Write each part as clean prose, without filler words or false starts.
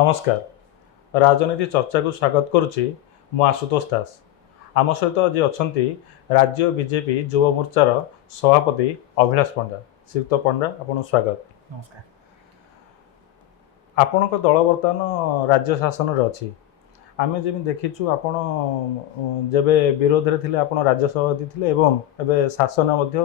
नमस्कार राजनीति चर्चा को स्वागत करुच्ची मु आशुतोष दास आम सहित आज अच्छा राज्य बीजेपी युव मोर्चार सभापति अभिलाष पंडा श्रीयुक्त पंडा आपन स्वागत। नमस्कार। आपण दल बर्तमान राज्य शासन रे अछि आमे जेमि देखिछु आपण जेबे विरोध रे थिले आपण राज्य सभापति थिले एवं एबे शासन मध्य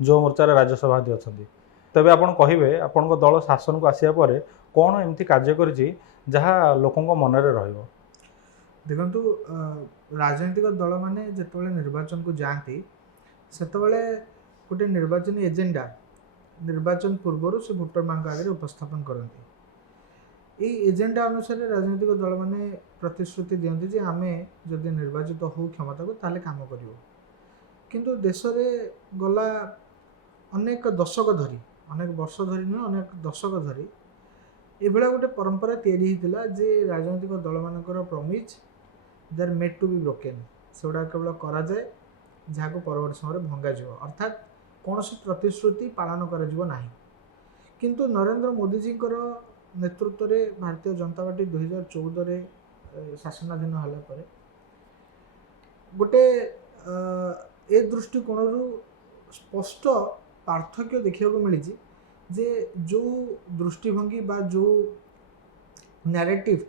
युव मोर्चार राज्य सभापति अछंती तबे आपण कहिबे आपण दल शासन को आसिया परे कौन एमती कार्य करिछि जहा लोकंक मनरे रहइबो। देखंतु राजनीतिक दल माने जेतबेले निर्वाचन को जाती सेतबेले गोटे निर्वाचन एजेंडा निर्वाचन पूर्व से भोटर मान आगे उपस्थापन करती यही एजेंडा अनुसार राजनीतिक दल माने प्रतिश्रुति दियंती जे आमे जदि निर्वाचित हो क्षमता को ताले काम करिवो किंतु देश रे गला अनेक दशक धरी अनेक वर्ष धरी न अनेक दशक धरी एभला गोटे परंपरा तैयारी होता जे राजनीतिक दल मानकर promise they are made to be broken सेगुड़ा केवल करा जाए जहाँ को परवर्ती समय भंगा जीव अर्थात कौन प्रतिश्रुति पालन करा नहीं किंतु नरेंद्र मोदी जी नेतृत्व में भारतीय जनता पार्टी 2014 रे शासनाधीन होला परे गोटे ए दृष्टिकोण स्पष्ट पार्थक्य देखा मिली जे जो दृष्टिभंगी बा जो नैरेटिव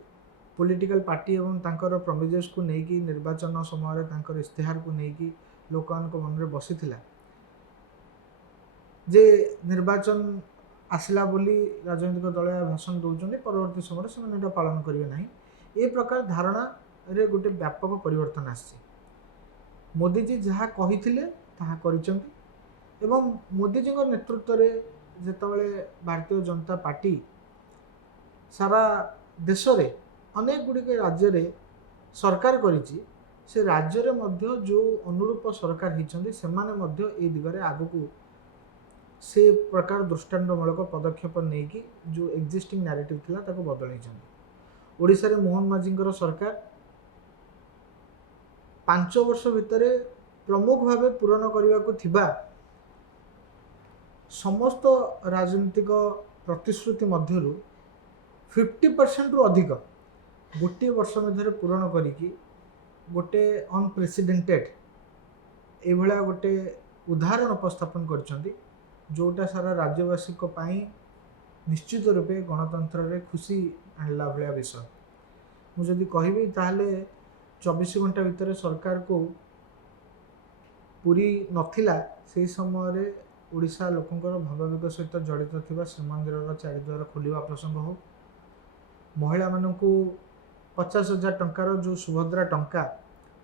पॉलिटिकल पार्टी एवं तांकर प्रमिजेस को लेकिन निर्वाचन समय तांकर इस्तेहार को लेकिन लोकान को मन में बसी जे निर्वाचन आसला बोली राजनीतिक दल भाषण दौरान परवर्ती समय से पालन करेंगे ना ये प्रकार धारणा रे गोटे व्यापक परिवर्तन आसी मोदी जी जहाँ कही एवं मोदी जी नेतृत्व में जेतबेले भारतीय जनता पार्टी सारा देश रे अनेक गुड़िक राज्य रे सरकार करिछि से राज्य रे मध्य जो अनुरूप सरकार होती से माने दिगरे आगु से प्रकार दृष्टान्तमूलक पदक्षेप नहीं कि जो एक्जिस्टिंग नैरेटिव थिला ताको बदलै ओडिशा रे मोहन माझींकर सरकार 5 वर्ष भितर प्रमुख भाव पूरण करने को थिबा समस्त राजनीतिक प्रतिश्रुति मध्यरु 50% रु अधिक गोटे वर्ष मध्य पूरण करिकी गोटे अनप्रेसिडेंटेड एभला गोटे उदाहरण उपस्थापन करछंती जोटा सारा राज्यवासी को पाई निश्चित रूपे गणतंत्र रे खुशी आणला भलिया विषय मुझे कहबी ताहले 24 घंटा भितर सरकार को पूरी नथिला से समय ओडिशा लोकंकर भावावेग सहित जड़ित थिबा श्रीमंदिर चारिद्वार खोलिबा प्रसंग हो महिला मानू 50,000 टंकार जो सुभद्रा टंका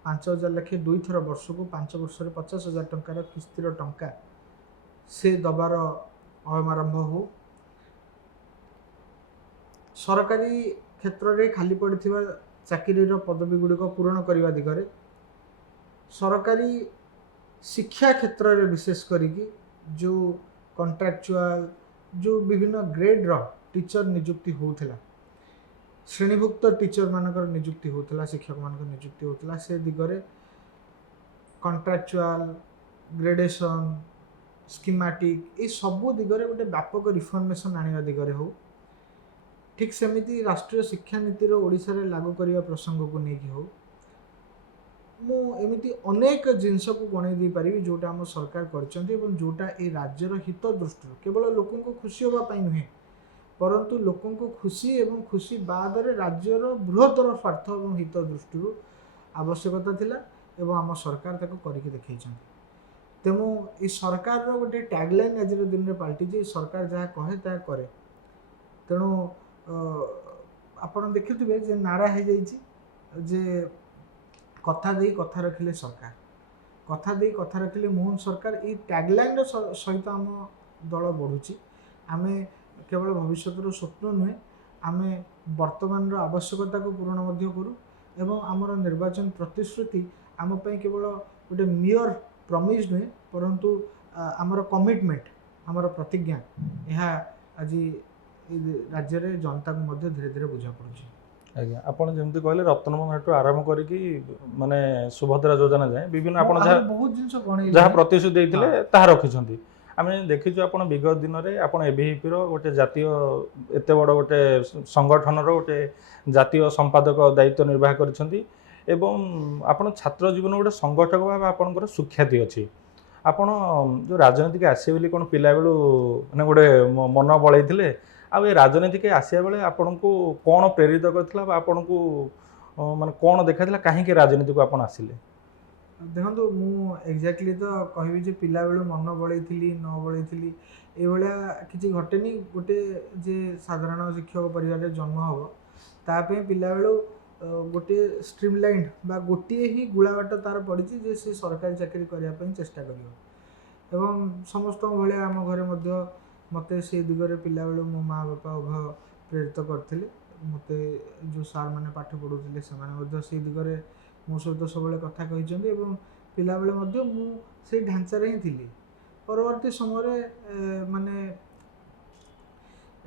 5,000 लेखे 2 थर वर्ष को 5 वर्ष 50,000 टंकार किस्तिर टंका से दबार आरंभ हो सरकारी क्षेत्र में खाली पड़ता चाकरी पदवी गुड़िक पूरण करने दिगरे सरकारी शिक्षा क्षेत्र में विशेष करिकी जो कॉन्ट्रैक्चुअल जो विभिन्न ग्रेड रो टीचर नियुक्ति होता श्रेणीभुक्त टीचर मानकर नियुक्ति होता शिक्षक मानकर नियुक्ति होता से दिगरे कॉन्ट्रैक्चुअल ग्रेडेशन स्कीमेटिक ये सबू दिगरे गोटे व्यापक रिफॉर्मेशन आने दिगरे हो ठीक सेमिति राष्ट्रीय शिक्षा नीतिर ओडिशा रे लागू करने प्रसंग को लेकिन हो मु एमिति अनेक जिनस को गणई दे पारि जोटा आम सरकार करछंती एवं जोटा ए राज्यर हित दृष्टि केवल लोकों को खुशी होगा पाई नुहे परंतु लोकों को खुशी एवं खुशी बाद रे राज्यर बृहत्तर स्वार्थ एवं हित दृष्टि आवश्यकता थिला एवं आम सरकार ताको करिके देखैछंती तेमु ई सरकार रो गोटे टैगलाइन आज दिन में पाल्टी जे सरकार जहाँ कहे ता करे तेणु आपण देखिथिबे जे नारा हे जाईची जे कथा दे कथा रखिले सरकार कथा दे कथा रखिले मोहन सरकार ये टैगलाइन सहित आम दल बढ़ुची आमे केवल भविष्य स्वप्न नुहे आमे वर्तमान आवश्यकता को पूरण मध्य करू एवं आमर निर्वाचन प्रतिश्रुति आम पई केवल गोटे मियर प्रमिज नुहे परंतु आमर कमिटमेंट आमर प्रतिज्ञा यह आज राज्य रे जनता को मध्य धीरे धीरे बुझा पड़ुची। आज्ञा आपण जेमती कहले रत्नमहाटू आरंभ करिकी माने सुभद्रा योजना जाए विभिन्न आपण बहुत जिंस गणी जहाँ प्रतिश्रुति देइतिले ताहा रखिछंती ଆମେ ଦେଖିଛୁ ଆପଣ ବିଗତ ଦିନରେ ଆପଣ ଏବିଭିପିର ଗୋଟେ ଜାତୀୟ ଏତେ ବଡ଼ ଗୋଟେ ସଂଗଠନର ଗୋଟେ ଜାତୀୟ ସମ୍ପାଦକ ଦାୟିତ୍ୱ ନିର୍ବାହ କରିଛନ୍ତି ଏବଂ ଆପଣ ଛାତ୍ର ଜୀବନ ଗୋଟେ ସଂଗଠକ ଭାବେ ଆପଣଙ୍କର ସୁଖ୍ୟାତି ଅଛି। ଆପଣ ଯେଉଁ ରାଜନୀତିକୁ ଆସିବେ ବୋଲି କ'ଣ ପିଲାବେଳୁ ମାନେ ଗୋଟେ ମନ ବଳେଇଥିଲେ? ଆଉ ଏ ରାଜନୀତିକୁ ଆସିବା ବେଳେ ଆପଣଙ୍କୁ କ'ଣ ପ୍ରେରିତ କରିଥିଲା ବା ଆପଣଙ୍କୁ ମାନେ କ'ଣ ଦେଖାଥିଲା କାହିଁକି ରାଜନୀତିକୁ ଆପଣ ଆସିଲେ? ଦେଖନ୍ତୁ ମୁଁ ଏକ୍ଜାକ୍ଟଲି ତ କହିବି ଯେ ପିଲାବେଳୁ ମନ ବଳେଇଥିଲି ନ ବଳେଇଥିଲି ଏଇଭଳିଆ କିଛି ଘଟେନି। ଗୋଟେ ଯେ ସାଧାରଣ ଶିକ୍ଷକ ପରିବାରରେ ଜନ୍ମ ହେବ ତା ପାଇଁ ପିଲାବେଳୁ ଗୋଟିଏ ଷ୍ଟ୍ରିମ୍ ଲାଇନ୍ ବା ଗୋଟିଏ ହିଁ ଗୁଳାବାଟ ତାର ପଡ଼ିଛି ଯେ ସେ ସରକାରୀ ଚାକିରି କରିବା ପାଇଁ ଚେଷ୍ଟା କରିବ। ଏବଂ ସମସ୍ତଙ୍କ ଭଳିଆ ଆମ ଘରେ ମଧ୍ୟ ମୋତେ ସେ ଦିଗରେ ପିଲାବେଳୁ ମୋ ମା ବାପା ଉଭୟ ପ୍ରେରିତ କରିଥିଲେ। ମୋତେ ଯେଉଁ ସାର୍ମାନେ ପାଠ ପଢ଼ାଉଥିଲେ ସେମାନେ ମଧ୍ୟ ସେଇ ଦିଗରେ ମୋ ସହିତ ସବୁବେଳେ କଥା କହିଛନ୍ତି ଏବଂ ପିଲାବେଳେ ମଧ୍ୟ ମୁଁ ସେଇ ଢାଞ୍ଚାରେ ହିଁ ଥିଲି। ପରବର୍ତ୍ତୀ ସମୟରେ ମାନେ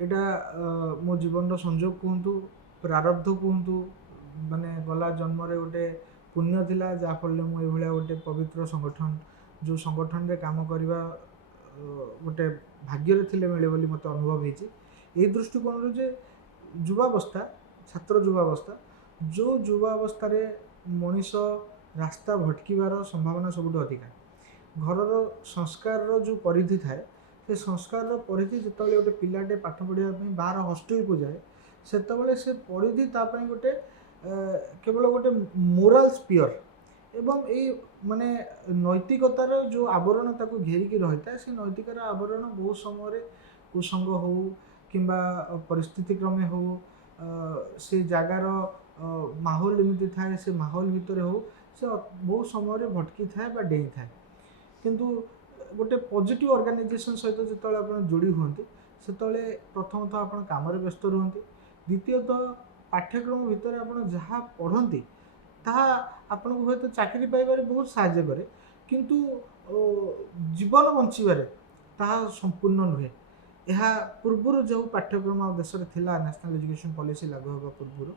ଏଇଟା ମୋ ଜୀବନର ସଂଯୋଗ କୁହନ୍ତୁ, ପ୍ରାରବ୍ଧ କୁହନ୍ତୁ, ମାନେ ଗଲା ଜନ୍ମରେ ଗୋଟେ ପୁଣ୍ୟ ଥିଲା ଯାହାଫଳରେ ମୁଁ ଏଇଭଳିଆ ଗୋଟେ ପବିତ୍ର ସଂଗଠନ ଯେଉଁ ସଂଗଠନରେ କାମ କରିବା ଗୋଟେ ଭାଗ୍ୟରେ ଥିଲେ ମିଳେ ବୋଲି ମୋତେ ଅନୁଭବ ହେଇଛି। ଏହି ଦୃଷ୍ଟିକୋଣରୁ ଯେ ଯୁବାବସ୍ଥା, ଛାତ୍ର ଯୁବାବସ୍ଥା, ଯେଉଁ ଯୁବାବସ୍ଥାରେ ମଣିଷ ରାସ୍ତା ଭଟକିବାର ସମ୍ଭାବନା ସବୁଠୁ ଅଧିକା। ଘରର ସଂସ୍କାରର ଯେଉଁ ପରିଧି ଥାଏ ସେ ସଂସ୍କାରର ପରିଧି ଯେତେବେଳେ ଗୋଟେ ପିଲାଟେ ପାଠ ପଢ଼ିବା ପାଇଁ ବାହାର ହଷ୍ଟେଲକୁ ଯାଏ ସେତେବେଳେ ସେ ପରିଧି ତା ପାଇଁ ଗୋଟେ କେବଳ ଗୋଟେ ମୋରାଲ ସ୍ପିୟର ଏବଂ ଏଇ ମାନେ ନୈତିକତାର ଯେଉଁ ଆବରଣ ତାକୁ ଘେରିକି ରହିଥାଏ ସେ ନୈତିକତାର ଆବରଣ ବହୁ ସମୟରେ କୁସଙ୍ଗ ହେଉ କିମ୍ବା ପରିସ୍ଥିତି କ୍ରମେ ହେଉ ସେ ଜାଗାର ମାହୋଲ ଏମିତି ଥାଏ ସେ ମାହୋଲ ଭିତରେ ହେଉ ସେ ବହୁ ସମୟରେ ଭଟକି ଥାଏ ବା ଡେଇଁଥାଏ। କିନ୍ତୁ ଗୋଟେ ପଜିଟିଭ୍ ଅର୍ଗାନାଇଜେସନ୍ ସହିତ ଯେତେବେଳେ ଆପଣ ଯୋଡ଼ି ହୁଅନ୍ତି ସେତେବେଳେ ପ୍ରଥମତଃ ଆପଣ କାମରେ ବ୍ୟସ୍ତ ରୁହନ୍ତି, ଦ୍ୱିତୀୟତଃ ପାଠ୍ୟକ୍ରମ ଭିତରେ ଆପଣ ଯାହା ପଢ଼ନ୍ତି ତାହା ଆପଣଙ୍କୁ ହୁଏତ ଚାକିରି ପାଇବାରେ ବହୁତ ସାହାଯ୍ୟ କରେ କିନ୍ତୁ ଜୀବନ ବଞ୍ଚିବାରେ ତାହା ସମ୍ପୂର୍ଣ୍ଣ ନୁହେଁ। ଏହା ପୂର୍ବରୁ ଯେଉଁ ପାଠ୍ୟକ୍ରମ ଆମ ଦେଶରେ ଥିଲା ନ୍ୟାସନାଲ୍ ଏଜୁକେସନ୍ ପଲିସି ଲାଗୁ ହେବା ପୂର୍ବରୁ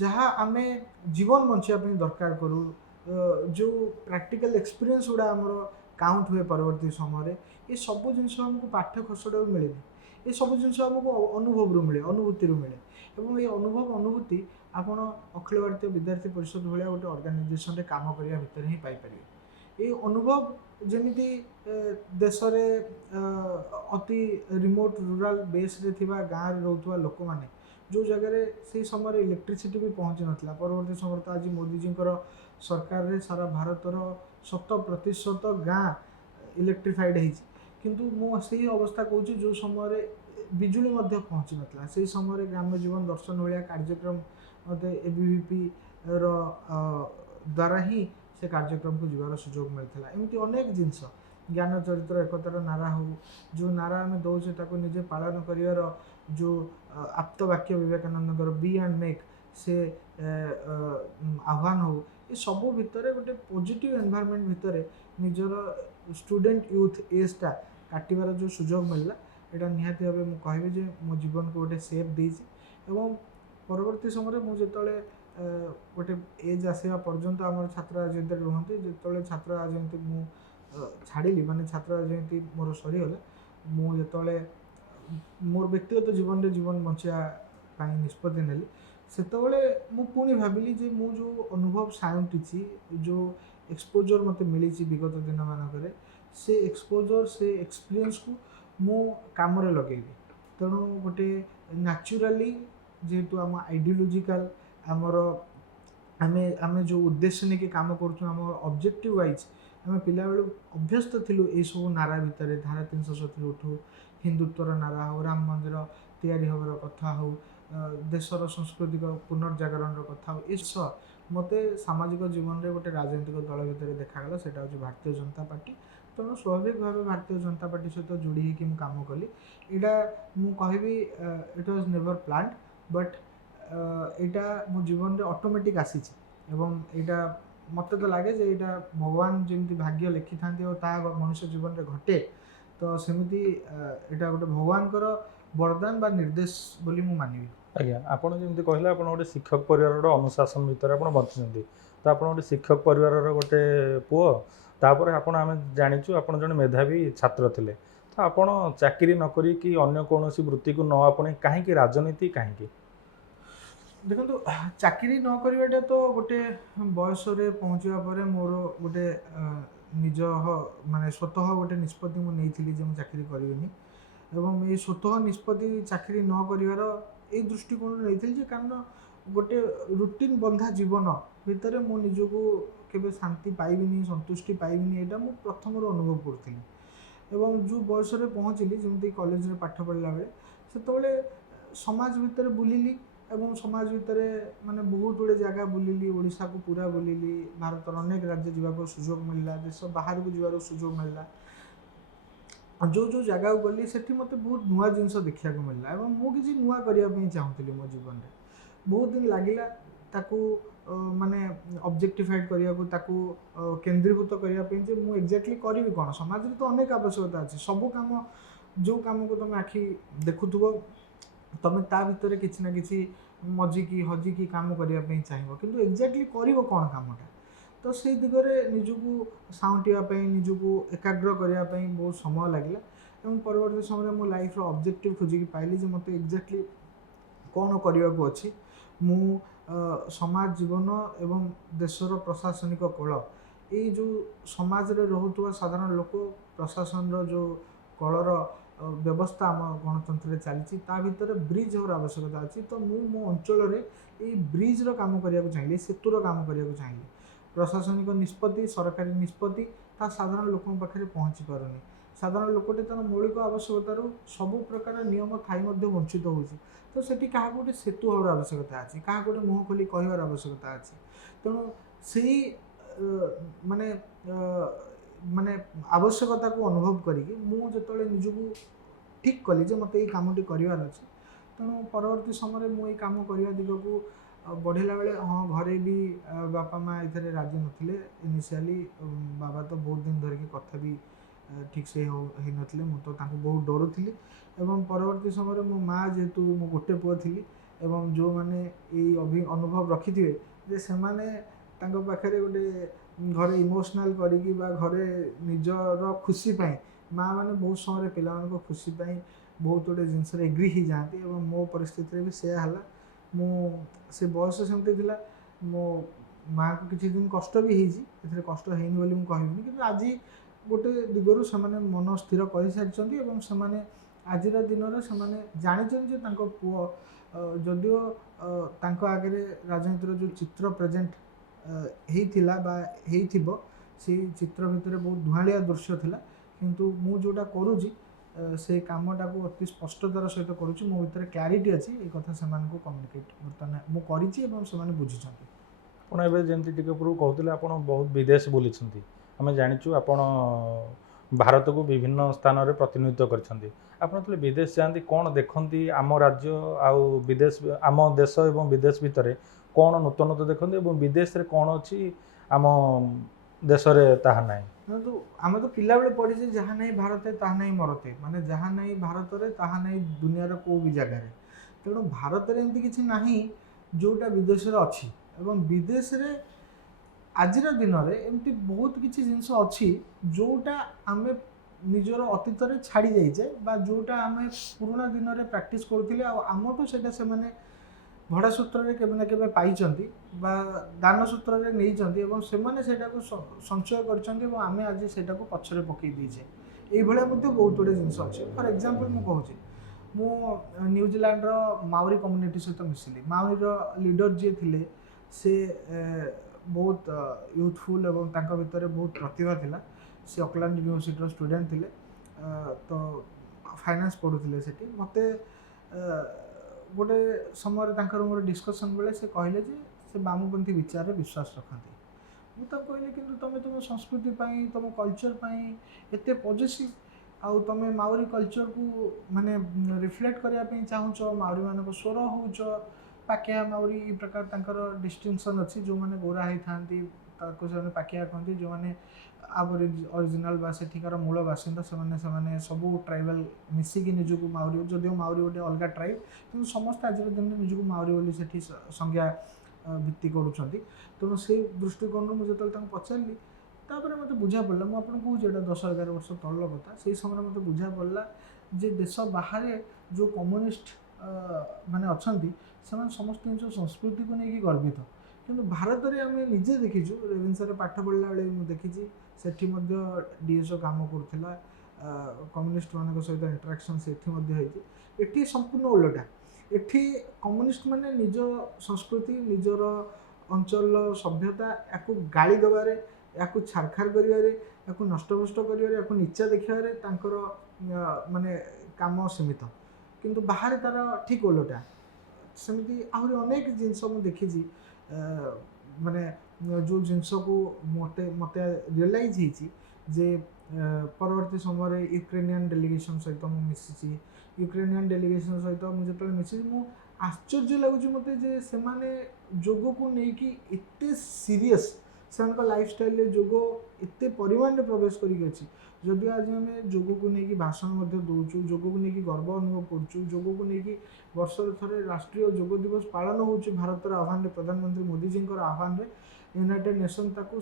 ଯାହା ଆମେ ଜୀବନ ବଞ୍ଚିବା ପାଇଁ ଦରକାର କରୁ ଯେଉଁ ପ୍ରାକ୍ଟିକାଲ ଏକ୍ସପିରିଏନ୍ସ ଗୁଡ଼ା ଆମର କାଉଣ୍ଟ ହୁଏ ପରବର୍ତ୍ତୀ ସମୟରେ ଏସବୁ ଜିନିଷ ଆମକୁ ପାଠ ଖସଡ଼ାରୁ ମିଳେନି। ଏସବୁ ଜିନିଷ ଆମକୁ ଅନୁଭବରୁ ମିଳେ, ଅନୁଭୂତିରୁ ମିଳେ ଏବଂ ଏ ଅନୁଭବ ଅନୁଭୂତି ଆପଣ ଅଖିଳ ଭାରତୀୟ ବିଦ୍ୟାର୍ଥୀ ପରିଷଦ ଭଳିଆ ଗୋଟେ ଅର୍ଗାନାଇଜେସନରେ କାମ କରିବା ଭିତରେ ହିଁ ପାଇପାରିବେ। ଏଇ ଅନୁଭବ ଯେମିତି ଦେଶରେ ଅତି ରିମୋଟ ରୁରାଲ ବେସ୍ରେ ଥିବା ଗାଁରେ ରହୁଥିବା ଲୋକମାନେ ଯେଉଁ ଜାଗାରେ ସେଇ ସମୟରେ ଇଲେକ୍ଟ୍ରିସିଟି ବି ପହଞ୍ଚି ନଥିଲା, ପରବର୍ତ୍ତୀ ସମୟରେ ତ ଆଜି ମୋଦିଜୀଙ୍କର ସରକାରରେ ସାରା ଭାରତର 100% ଗାଁ ଇଲେକ୍ଟ୍ରିଫାଇଡ଼୍ ହେଇଛି। କିନ୍ତୁ ମୁଁ ସେଇ ଅବସ୍ଥା କହୁଛି ଯେଉଁ ସମୟରେ ବିଜୁଳି ମଧ୍ୟ ପହଞ୍ଚି ନଥିଲା, ସେଇ ସମୟରେ ଗ୍ରାମ୍ୟ ଜୀବନ ଦର୍ଶନ ଭଳିଆ କାର୍ଯ୍ୟକ୍ରମ ମୋତେ ଏବିଭିପିର ଦ୍ୱାରା ହିଁ ସେ କାର୍ଯ୍ୟକ୍ରମକୁ ଯିବାର ସୁଯୋଗ ମିଳିଥିଲା। ଏମିତି ଅନେକ ଜିନିଷ ଜ୍ଞାନ ଚରିତ୍ର ଏକତାର ନାରା ହେଉ, ଯେଉଁ ନାରା ଆମେ ଦେଉଛେ ତାକୁ ନିଜେ ପାଳନ କରିବାର ଯେଉଁ ଆପ୍ତ ବାକ୍ୟ ବିବେକାନନ୍ଦଙ୍କର ବି ଆଣ୍ଡ ମେକ୍ ସେ ଆହ୍ୱାନ ହେଉ, ଏସବୁ ଭିତରେ ଗୋଟେ ପଜିଟିଭ୍ ଏନଭାରମେଣ୍ଟ ଭିତରେ ନିଜର ଷ୍ଟୁଡେଣ୍ଟ ୟୁଥ୍ ଏଜ୍ଟା କାଟିବାର ଯେଉଁ ସୁଯୋଗ ମିଳିଲା ଏଇଟା ନିହାତି ଭାବେ ମୁଁ କହିବି ଯେ ମୋ ଜୀବନକୁ ଗୋଟେ ସେପ୍ ଦେଇଛି। ଏବଂ ପରବର୍ତ୍ତୀ ସମୟରେ ମୁଁ ଯେତେବେଳେ ଗୋଟେ ଏଜ୍ ଆସିବା ପର୍ଯ୍ୟନ୍ତ ଆମର ଛାତ୍ର ରାଜନୀତିରେ ରୁହନ୍ତି, ଯେତେବେଳେ ଛାତ୍ର ରାଜନୀତି ମୁଁ ଛାଡ଼ିଲି ମାନେ ଛାତ୍ର ରାଜନୀତି ମୋର ସରିଗଲା, ମୁଁ ଯେତେବେଳେ ମୋର ବ୍ୟକ୍ତିଗତ ଜୀବନରେ ଜୀବନ ବଞ୍ଚିବା ପାଇଁ ନିଷ୍ପତ୍ତି ନେଲି ସେତେବେଳେ ମୁଁ ପୁଣି ଭାବିଲି ଯେ ମୁଁ ଯେଉଁ ଅନୁଭବ ସାଉଁଟିଛି, ଯେଉଁ ଏକ୍ସପୋଜର୍ ମୋତେ ମିଳିଛି ବିଗତ ଦିନମାନଙ୍କରେ ସେ ଏକ୍ସପୋଜର୍ ସେ ଏକ୍ସପିରିଏନ୍ସକୁ ମୁଁ କାମରେ ଲଗେଇବି। ତେଣୁ ଗୋଟେ ନ୍ୟାଚୁରାଲି ଯେହେତୁ ଆମ ଆଇଡ଼ିଓଲୋଜିକାଲ ଆମର ଆମେ ଯେଉଁ ଉଦ୍ଦେଶ୍ୟ ନେଇକି କାମ କରୁଛୁ ଆମ ଅବଜେକ୍ଟିଭ୍ ୱାଇଜ୍ ଆମେ ପିଲାବେଳୁ ଅଭ୍ୟସ୍ତ ଥିଲୁ ଏଇସବୁ ନାରା ଭିତରେ, ଧାରା 370 ଉଠୁ, ହିନ୍ଦୁତ୍ୱର ନାରା ହେଉ, ରାମ ମନ୍ଦିର ତିଆରି ହେବାର କଥା ହେଉ, ଦେଶର ସାଂସ୍କୃତିକ ପୁନର୍ଜାଗରଣର କଥା ହେଉ, ଏସବୁ ମୋତେ ସାମାଜିକ ଜୀବନରେ ଗୋଟେ ରାଜନୈତିକ ଦଳ ଭିତରେ ଦେଖାଗଲା, ସେଇଟା ହେଉଛି ଭାରତୀୟ ଜନତା ପାର୍ଟି। ତେଣୁ ସ୍ୱାଭାବିକ ଭାବେ ଭାରତୀୟ ଜନତା ପାର୍ଟି ସହିତ ଯୋଡ଼ି ହେଇକି ମୁଁ କାମ କଲି। ଏଇଟା ମୁଁ କହିବି it was never planned but ଏଇଟା ମୋ ଜୀବନରେ ଅଟୋମେଟିକ୍ ଆସିଛି ଏବଂ ଏଇଟା ମୋତେ ତ ଲାଗେ ଯେ ଏଇଟା ଭଗବାନ ଯେମିତି ଭାଗ୍ୟ ଲେଖିଥାନ୍ତି ଆଉ ତାହା ମଣିଷ ଜୀବନରେ ଘଟେ ତ ସେମିତି ଏଇଟା ଗୋଟେ ଭଗବାନଙ୍କର ବରଦାନ ବା ନିର୍ଦ୍ଦେଶ ବୋଲି ମୁଁ ମାନିବି। ଆଜ୍ଞା ଆପଣ ଯେମିତି କହିଲେ ଆପଣ ଗୋଟେ ଶିକ୍ଷକ ପରିବାରର ଅନୁଶାସନ ଭିତରେ ଆପଣ ବଞ୍ଚିଛନ୍ତି ତ ଆପଣ ଗୋଟେ ଶିକ୍ଷକ ପରିବାରର ଗୋଟେ ପୁଅ ତାପରେ ଆପଣ ଆମେ ଜାଣିଛୁ ଆପଣ ଜଣେ ମେଧାବୀ ଛାତ୍ର ଥିଲେ ତ ଆପଣ ଚାକିରି ନ କରିକି ଅନ୍ୟ କୌଣସି ବୃତ୍ତିକୁ ନ ଆପଣେଇ କାହିଁକି ରାଜନୀତି କାହିଁକି? ଦେଖନ୍ତୁ, ଚାକିରି ନ କରିବାଟା ତ ଗୋଟେ ବୟସରେ ପହଞ୍ଚିବା ପରେ ମୋର ଗୋଟେ ନିଜ ମାନେ ସ୍ୱତଃ ଗୋଟେ ନିଷ୍ପତ୍ତି ମୁଁ ନେଇଥିଲି ଯେ ମୁଁ ଚାକିରି କରିବିନି। ଏବଂ ଏଇ ସ୍ୱତଃ ନିଷ୍ପତ୍ତି ଚାକିରି ନ କରିବାର ଏଇ ଦୃଷ୍ଟିକୋଣରୁ ନେଇଥିଲି ଯେ କାରଣ ଗୋଟେ ରୁଟିନ୍ ବନ୍ଧା ଜୀବନ ଭିତରେ ମୁଁ ନିଜକୁ କେବେ ଶାନ୍ତି ପାଇବିନି, ସନ୍ତୁଷ୍ଟି ପାଇବିନି, ଏଇଟା ମୁଁ ପ୍ରଥମରୁ ଅନୁଭବ କରୁଥିଲି। ଏବଂ ଯେଉଁ ବୟସରେ ପହଞ୍ଚିଲି, ଯେମିତି କଲେଜରେ ପାଠ ପଢ଼ିଲା ବେଳେ, ସେତେବେଳେ ସମାଜ ଭିତରେ ବୁଲିଲି ଏବଂ ସମାଜ ଭିତରେ ମାନେ ବହୁତ ଗୁଡ଼ିଏ ଜାଗା ବୁଲିଲି, ଓଡ଼ିଶାକୁ ପୁରା ବୁଲିଲି, ଭାରତର ଅନେକ ରାଜ୍ୟ ଯିବାକୁ ସୁଯୋଗ ମିଳିଲା, ଦେଶ ବାହାରକୁ ଯିବାର ସୁଯୋଗ ମିଳିଲା। ଯେଉଁ ଯେଉଁ ଜାଗାକୁ ଗଲି ସେଠି ମୋତେ ବହୁତ ନୂଆ ଜିନିଷ ଦେଖିବାକୁ ମିଳିଲା ଏବଂ ମୁଁ କିଛି ନୂଆ କରିବା ପାଇଁ ଚାହୁଁଥିଲି ମୋ ଜୀବନରେ। ବହୁତ ଦିନ ଲାଗିଲା ତାକୁ ମାନେ ଅବଜେକ୍ଟିଫାଇଡ୍ କରିବାକୁ, ତାକୁ କେନ୍ଦ୍ରୀଭୂତ କରିବା ପାଇଁ ଯେ ମୁଁ ଏକ୍ଜାକ୍ଟଲି କରିବି କ'ଣ। ସମାଜରେ ତ ଅନେକ ଆବଶ୍ୟକତା ଅଛି, ସବୁ କାମ, ଯେଉଁ କାମକୁ ତୁମେ ଆଖି ଦେଖୁଥିବ ତୁମେ ତା ଭିତରେ କିଛି ନା କିଛି ମଜିକି ହଜିକି କାମ କରିବା ପାଇଁ ଚାହିଁବ, କିନ୍ତୁ ଏକ୍ଜାକ୍ଟଲି କରିବ କ'ଣ କାମଟା। ତ ସେଇ ଦିଗରେ ନିଜକୁ ସାଉଁଟିବା ପାଇଁ, ନିଜକୁ ଏକାଗ୍ର କରିବା ପାଇଁ ବହୁତ ସମୟ ଲାଗିଲା ଏବଂ ପରବର୍ତ୍ତୀ ସମୟରେ ମୋ ଲାଇଫ୍ର ଅବଜେକ୍ଟିଭ୍ ଖୋଜିକି ପାଇଲି ଯେ ମୋତେ ଏକ୍ଜାକ୍ଟଲି କ'ଣ କରିବାକୁ ଅଛି। ମୁଁ ସମାଜ ଜୀବନ ଏବଂ ଦେଶର ପ୍ରଶାସନିକ କଳ, ଏଇ ଯେଉଁ ସମାଜରେ ରହୁଥିବା ସାଧାରଣ ଲୋକ, ପ୍ରଶାସନର ଯେଉଁ କଳର ବ୍ୟବସ୍ଥା ଆମ ଗଣତନ୍ତ୍ରରେ ଚାଲିଛି, ତା ଭିତରେ ବ୍ରିଜ୍ ହେବାର ଆବଶ୍ୟକତା ଅଛି। ତ ମୁଁ ମୋ ଅଞ୍ଚଳରେ ଏଇ ବ୍ରିଜ୍ର କାମ କରିବାକୁ ଚାହିଁଲି, ସେତୁର କାମ କରିବାକୁ ଚାହିଁଲି। ପ୍ରଶାସନିକ ନିଷ୍ପତ୍ତି, ସରକାରୀ ନିଷ୍ପତ୍ତି ତା ସାଧାରଣ ଲୋକଙ୍କ ପାଖରେ ପହଞ୍ଚି ପାରୁନି। ସାଧାରଣ ଲୋକଟି ତା'ର ମୌଳିକ ଆବଶ୍ୟକତାରୁ ସବୁ ପ୍ରକାର ନିୟମ ଥାଇ ମଧ୍ୟ ବଞ୍ଚିତ ହେଉଛି। ତ ସେଠି କାହାକୁ ଗୋଟେ ସେତୁ ହେବାର ଆବଶ୍ୟକତା ଅଛି, କାହାକୁ ଗୋଟେ ମୁହଁ ଖୋଲି କହିବାର ଆବଶ୍ୟକତା ଅଛି। ତେଣୁ ସେଇ ମାନେ ମାନେ ଆବଶ୍ୟକତାକୁ ଅନୁଭବ କରିକି ମୁଁ ଯେତେବେଳେ ନିଜକୁ ଠିକ୍ କଲି ଯେ ମୋତେ ଏଇ କାମଟି କରିବାର ଅଛି, ତେଣୁ ପରବର୍ତ୍ତୀ ସମୟରେ ମୁଁ ଏଇ କାମ କରିବା ଦିଗକୁ ବଢ଼ିଲା ବେଳେ, ହଁ, ଘରେ ବି ବାପା ମା' ଏଥିରେ ରାଜି ନଥିଲେ ଇନିସିଆଲି। ବାବା ତ ବହୁତ ଦିନ ଧରିକି କଥା ବି ଠିକ୍ ସେ ହେଇନଥିଲେ, ମୁଁ ତ ତାଙ୍କୁ ବହୁତ ଡରୁଥିଲି। ଏବଂ ପରବର୍ତ୍ତୀ ସମୟରେ ମୋ ମା', ଯେହେତୁ ମୁଁ ଗୋଟେ ପୁଅ ଥିଲି ଏବଂ ଯେଉଁମାନେ ଏଇ ଅନୁଭବ ରଖିଥିବେ ଯେ ସେମାନେ ତାଙ୍କ ପାଖରେ ଗୋଟେ ଘରେ ଇମୋସନାଲ୍ କରିକି ବା ଘରେ ନିଜର ଖୁସି ପାଇଁ, ମାଆ ମାନେ ବହୁତ ସମୟରେ ପିଲାମାନଙ୍କ ଖୁସି ପାଇଁ ବହୁତ ଗୁଡ଼ିଏ ଜିନିଷରେ ଏଗ୍ରି ହେଇଯାଆନ୍ତି ଏବଂ ମୋ ପରିସ୍ଥିତିରେ ବି ସେୟା ହେଲା। ମୁଁ ସେ ବୟସ ସେମିତି ଥିଲା, ମୋ ମାଆକୁ କିଛି ଦିନ କଷ୍ଟ ବି ହେଇଛି, ଏଥିରେ କଷ୍ଟ ହେଇନି ବୋଲି ମୁଁ କହିବିନି, କିନ୍ତୁ ଆଜି ଗୋଟେ ଦିଗରୁ ସେମାନେ ମନ ସ୍ଥିର କରିସାରିଛନ୍ତି ଏବଂ ସେମାନେ ଆଜିର ଦିନରେ ସେମାନେ ଜାଣିଛନ୍ତି ଯେ ତାଙ୍କ ପୁଅ ଯଦିଓ ତାଙ୍କ ଆଗରେ ରାଜନୀତିର ଯେଉଁ ଚିତ୍ର ପ୍ରେଜେଣ୍ଟ ହେଇଥିଲା ବା ହେଇଥିବ, ସେଇ ଚିତ୍ର ଭିତରେ ବହୁତ ଧୂଆଁଳିଆ ଦୃଶ୍ୟ ଥିଲା, କିନ୍ତୁ ମୁଁ ଯେଉଁଟା କରୁଛି ସେ କାମଟାକୁ ଅତି ସ୍ପଷ୍ଟତାର ସହିତ କରୁଛି। ମୋ ଭିତରେ କ୍ଲାରିଟି ଅଛି, ଏ କଥା ସେମାନଙ୍କୁ କମ୍ୟୁନିକେଟ୍ ବର୍ତ୍ତମାନ ମୁଁ କରିଛି ଏବଂ ସେମାନେ ବୁଝିଛନ୍ତି। ଆପଣ ଏବେ ଯେମିତି ଟିକେ ପୂର୍ବରୁ କହୁଥିଲେ ଆପଣ ବହୁତ ବିଦେଶ ବୁଲିଛନ୍ତି, ଆମେ ଜାଣିଛୁ ଆପଣ ଭାରତକୁ ବିଭିନ୍ନ ସ୍ଥାନରେ ପ୍ରତିନିଧିତ୍ୱ କରିଛନ୍ତି। ଆପଣ ଯେତେବେଳେ ବିଦେଶ ଯାଆନ୍ତି କ'ଣ ଦେଖନ୍ତି? ଆମ ରାଜ୍ୟ ଆଉ ବିଦେଶ, ଆମ ଦେଶ ଏବଂ ବିଦେଶ ଭିତରେ କ'ଣ ନୂତନତ୍ୱ ଦେଖନ୍ତି ଏବଂ ବିଦେଶରେ କ'ଣ ଅଛି ଆମ ଦେଶରେ ତାହା ନାହିଁ? କିନ୍ତୁ ଆମେ ତ ପିଲାବେଳେ ପଢ଼ିଛେ ଯାହା ନାହିଁ ଭାରତରେ ତାହା ନାହିଁ ମରତେ, ମାନେ ଯାହା ନାହିଁ ଭାରତରେ ତାହା ନାହିଁ ଦୁନିଆର କେଉଁ ବି ଜାଗାରେ। ତେଣୁ ଭାରତରେ ଏମିତି କିଛି ନାହିଁ ଯେଉଁଟା ବିଦେଶରେ ଅଛି ଏବଂ ବିଦେଶରେ ଆଜିର ଦିନରେ ଏମିତି ବହୁତ କିଛି ଜିନିଷ ଅଛି ଯେଉଁଟା ଆମେ ନିଜର ଅତୀତରେ ଛାଡ଼ି ଯାଇଛେ ବା ଯେଉଁଟା ଆମେ ପୁରୁଣା ଦିନରେ ପ୍ରାକ୍ଟିସ୍ କରୁଥିଲେ ଆଉ ଆମଠୁ ସେଇଟା ସେମାନେ ଭଡ଼ା ସୂତ୍ରରେ କେବେ ନା କେବେ ପାଇଛନ୍ତି ବା ଦାନ ସୂତ୍ରରେ ନେଇଛନ୍ତି ଏବଂ ସେମାନେ ସେଇଟାକୁ ସଞ୍ଚୟ କରିଛନ୍ତି ଏବଂ ଆମେ ଆଜି ସେଇଟାକୁ ପଛରେ ପକାଇ ଦେଇଛେ। ଏଇଭଳିଆ ମଧ୍ୟ ବହୁତ ଗୁଡ଼ିଏ ଜିନିଷ ଅଛି। ଫର୍ ଏକ୍ଜାମ୍ପଲ୍ ମୁଁ କହୁଛି, ମୁଁ ନ୍ୟୁଜିଲାଣ୍ଡର ମାଉରି କମ୍ୟୁନିଟି ସହିତ ମିଶିଲି। ମାଉରିର ଲିଡର ଯିଏ ଥିଲେ ସେ ବହୁତ ୟୁଥଫୁଲ୍ ଏବଂ ତାଙ୍କ ଭିତରେ ବହୁତ ପ୍ରତିଭା ଥିଲା। ସେ ଅକଲାଣ୍ଡ ୟୁନିଭର୍ସିଟିର ଷ୍ଟୁଡେଣ୍ଟ ଥିଲେ, ତ ଫାଇନାନ୍ସ ପଢ଼ୁଥିଲେ ସେଠି। ମୋତେ ଗୋଟେ ସମୟରେ ତାଙ୍କର ମୋର ଡିସ୍କସନ୍ ବେଳେ ସେ କହିଲେ ଯେ ସେ ବାମପନ୍ଥୀ ବିଚାରରେ ବିଶ୍ୱାସ ରଖନ୍ତି। ମୁଁ ତାଙ୍କୁ କହିଲି କିନ୍ତୁ ତୁମେ ତୁମ ସଂସ୍କୃତି ପାଇଁ, ତୁମ କଲଚର୍ ପାଇଁ ଏତେ ପଜେସିଭ୍, ଆଉ ତୁମେ ମାଉରି କଲଚର୍କୁ ମାନେ ରିଫ୍ଲେକ୍ଟ କରିବା ପାଇଁ ଚାହୁଁଛ, ମାଉରିମାନଙ୍କ ସ୍ୱର ହେଉଛ, ପାକେଆ ମାଉରି, ଏ ପ୍ରକାର ତାଙ୍କର ଡିଷ୍ଟିଂସନ୍ ଅଛି, ଯେଉଁମାନେ ଗୋରା ହେଇଥାନ୍ତି, ତାକୁ ସେମାନେ ପାକିଆ କହନ୍ତି, ଯେଉଁମାନେ ଅରିଜିନାଲ ବା ସେଠିକାର ମୂଳ ବାସିନ୍ଦା, ସେମାନେ ସବୁ ଟ୍ରାଇବାଲ ମିଶିକି ନିଜକୁ ମାଉରୀ, ଯଦିଓ ମାଉରୀ ଗୋଟେ ଅଲଗା ଟ୍ରାଇବ୍, କିନ୍ତୁ ସମସ୍ତେ ଆଜିର ଦିନରେ ନିଜକୁ ମାଉରୀ ବୋଲି ସେଠି ସଂଜ୍ଞା ଭିତ୍ତି କରୁଛନ୍ତି। ତେଣୁ ସେଇ ଦୃଷ୍ଟିକୋଣରୁ ମୁଁ ଯେତେବେଳେ ତାଙ୍କୁ ପଚାରିଲି, ତାପରେ ମୋତେ ବୁଝା ପଡ଼ିଲା, ମୁଁ ଆପଣଙ୍କୁ କହୁଛି ଏଇଟା 10-11 ବର୍ଷ ତଳର କଥା, ସେଇ ସମୟରେ ମୋତେ ବୁଝା ପଡ଼ିଲା ଯେ ଦେଶ ବାହାରେ ଯେଉଁ କମ୍ୟୁନିଷ୍ଟ ମାନେ ଅଛନ୍ତି, ସେମାନେ ସମସ୍ତେ ନିଜ ସଂସ୍କୃତିକୁ ନେଇକି ଗର୍ବିତ। କିନ୍ତୁ ଭାରତରେ ଆମେ ନିଜେ ଦେଖିଛୁ, ରେଭେନ୍ସାରେ ପାଠ ପଢ଼ିଲା ବେଳେ ମୁଁ ଦେଖିଛି ସେଠି ମଧ୍ୟ DSO କାମ କରୁଥିଲା, କମ୍ୟୁନିଷ୍ଟମାନଙ୍କ ସହିତ ଇଣ୍ଟରାକ୍ସନ୍ ସେଠି ମଧ୍ୟ ହେଇଛି। ଏଠି ସମ୍ପୂର୍ଣ୍ଣ ଓଲଟା, ଏଠି କମ୍ୟୁନିଷ୍ଟ ମାନେ ନିଜ ସଂସ୍କୃତି, ନିଜର ଅଞ୍ଚଳର ସଭ୍ୟତା ୟାକୁ ଗାଳି ଦେବାରେ, ୟାକୁ ଛାରଖାର କରିବାରେ, ୟାକୁ ନଷ୍ଟଭ୍ରଷ୍ଟ କରିବାରେ, ୟାକୁ ନିଚା ଦେଖିବାରେ ତାଙ୍କର ମାନେ କାମ ସୀମିତ। କିନ୍ତୁ ବାହାରେ ତାର ଠିକ୍ ଓଲଟା। ସେମିତି ଆହୁରି ଅନେକ ଜିନିଷ ମୁଁ ଦେଖିଛି, ମାନେ ଯେଉଁ ଜିନିଷକୁ ମୋତେ ରିଅଲାଇଜ୍ ହେଇଛି ଯେ ପରବର୍ତ୍ତୀ ସମୟରେ ୟୁକ୍ରେନିଆନ୍ ଡେଲିଗେସନ୍ ସହିତ ମୁଁ ମିଶିଛି। ୟୁକ୍ରେନିଆନ୍ ଡେଲିଗେସନ୍ ସହିତ ମୁଁ ଯେତେବେଳେ ମିଶିଛି, ମୁଁ ଆଶ୍ଚର୍ଯ୍ୟ ଲାଗୁଛି ମୋତେ ଯେ ସେମାନେ ଯୋଗକୁ ନେଇକି ଏତେ ସିରିୟସ୍, ସେମାନଙ୍କ ଲାଇଫଷ୍ଟାଇଲରେ ଯୋଗ ଏତେ ପରିମାଣରେ ପ୍ରବେଶ କରିକି ଅଛି। ଯଦିଓ ଆଜି ଆମେ ଯୋଗକୁ ନେଇକି ଭାଷଣ ମଧ୍ୟ ଦେଉଛୁ, ଯୋଗକୁ ନେଇକି ଗର୍ବ ଅନୁଭବ କରୁଛୁ, ଯୋଗକୁ ନେଇକି ବର୍ଷରେ ଥରେ ରାଷ୍ଟ୍ରୀୟ ଯୋଗ ଦିବସ ପାଳନ ହେଉଛି ଭାରତର ଆହ୍ୱାନରେ, ପ୍ରଧାନମନ୍ତ୍ରୀ ମୋଦିଜୀଙ୍କର ଆହ୍ୱାନରେ, ୟୁନାଇଟେଡ୍ ନେସନ୍ ତାକୁ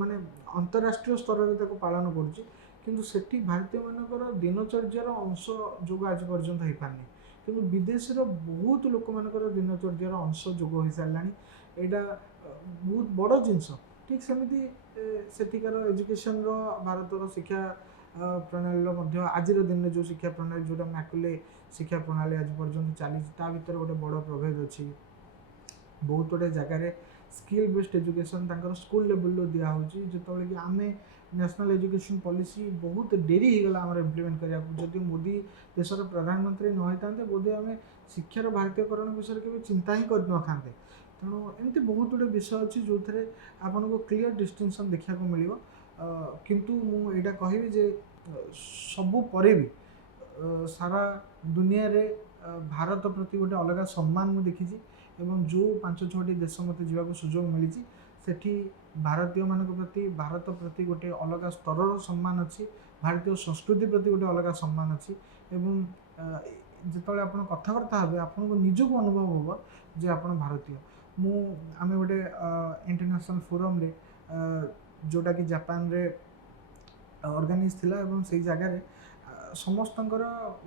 ମାନେ ଅନ୍ତରାଷ୍ଟ୍ରୀୟ ସ୍ତରରେ ତାକୁ ପାଳନ କରୁଛି, କିନ୍ତୁ ସେଠି ଭାରତୀୟମାନଙ୍କର ଦିନଚର୍ଯ୍ୟାର ଅଂଶ ଯୋଗ ଆଜି ପର୍ଯ୍ୟନ୍ତ ହେଇପାରିନି। କିନ୍ତୁ ବିଦେଶର ବହୁତ ଲୋକମାନଙ୍କର ଦିନଚର୍ଯ୍ୟାର ଅଂଶ ଯୋଗ ହୋଇସାରିଲାଣି। ଏଇଟା ବହୁତ ବଡ଼ ଜିନିଷ। ଠିକ୍ ସେମିତି ସେଠିକାର ଏଜୁକେସନ୍ର, ଭାରତର ଶିକ୍ଷା ପ୍ରଣାଳୀର ମଧ୍ୟ ଆଜିର ଦିନରେ ଯେଉଁ ଶିକ୍ଷା ପ୍ରଣାଳୀ, ଯେଉଁଟା ମ୍ୟାକୁଲେ ଶିକ୍ଷା ପ୍ରଣାଳୀ ଆଜି ପର୍ଯ୍ୟନ୍ତ ଚାଲିଛି, ତା ଭିତରେ ଗୋଟେ ବଡ଼ ପ୍ରଭେଦ ଅଛି। ବହୁତ ଗୁଡ଼ିଏ ଜାଗାରେ ସ୍କିଲ୍ ବେସ୍ଡ ଏଜୁକେସନ୍ ତାଙ୍କର ସ୍କୁଲ ଲେଭେଲରୁ ଦିଆହେଉଛି, ଯେତେବେଳେ କି ଆମେ ନ୍ୟାସନାଲ୍ ଏଜୁକେସନ୍ ପଲିସି ବହୁତ ଡେରି ହେଇଗଲା ଆମର ଇମ୍ପ୍ଲିମେଣ୍ଟ କରିବାକୁ। ଯଦି ମୋଦି ଦେଶର ପ୍ରଧାନମନ୍ତ୍ରୀ ନ ହେଇଥାନ୍ତେ, ବୋଧେ ଆମେ ଶିକ୍ଷାର ଭାରତୀୟକରଣ ବିଷୟରେ କେବେ ଚିନ୍ତା ହିଁ କରିନଥାନ୍ତେ। ତେଣୁ ଏମିତି ବହୁତ ଗୁଡ଼ିଏ ବିଷୟ ଅଛି ଯେଉଁଥିରେ ଆପଣଙ୍କୁ କ୍ଲିଅର ଡିଷ୍ଟିଂସନ୍ ଦେଖିବାକୁ ମିଳିବ। କିନ୍ତୁ ମୁଁ ଏଇଟା କହିବି ଯେ ସବୁ ପରେ ବି ସାରା ଦୁନିଆରେ ଭାରତ ପ୍ରତି ଗୋଟେ ଅଲଗା ସମ୍ମାନ ମୁଁ ଦେଖିଛି, ଏବଂ ଯେଉଁ 5-6ଟି ଦେଶ ମୋତେ ଯିବାକୁ ସୁଯୋଗ ମିଳିଛି, ସେଠି ଭାରତୀୟମାନଙ୍କ ପ୍ରତି, ଭାରତ ପ୍ରତି ଗୋଟେ ଅଲଗା ସ୍ତରର ସମ୍ମାନ ଅଛି, ଭାରତୀୟ ସଂସ୍କୃତି ପ୍ରତି ଗୋଟେ ଅଲଗା ସମ୍ମାନ ଅଛି। ଏବଂ ଯେତେବେଳେ ଆପଣ କଥାବାର୍ତ୍ତା ହେବେ, ଆପଣଙ୍କୁ ନିଜକୁ ଅନୁଭବ ହେବ ଯେ ଆପଣ ଭାରତୀୟ। ଆମେ ଗୋଟେ ଇଣ୍ଟରନ୍ୟାସନାଲ୍ ଫୋରମ୍ରେ, ଯେଉଁଟାକି ଜାପାନରେ ଅର୍ଗାନାଇଜ୍ ଥିଲା, ଏବଂ ସେଇ ଜାଗାରେ ସମସ୍ତଙ୍କର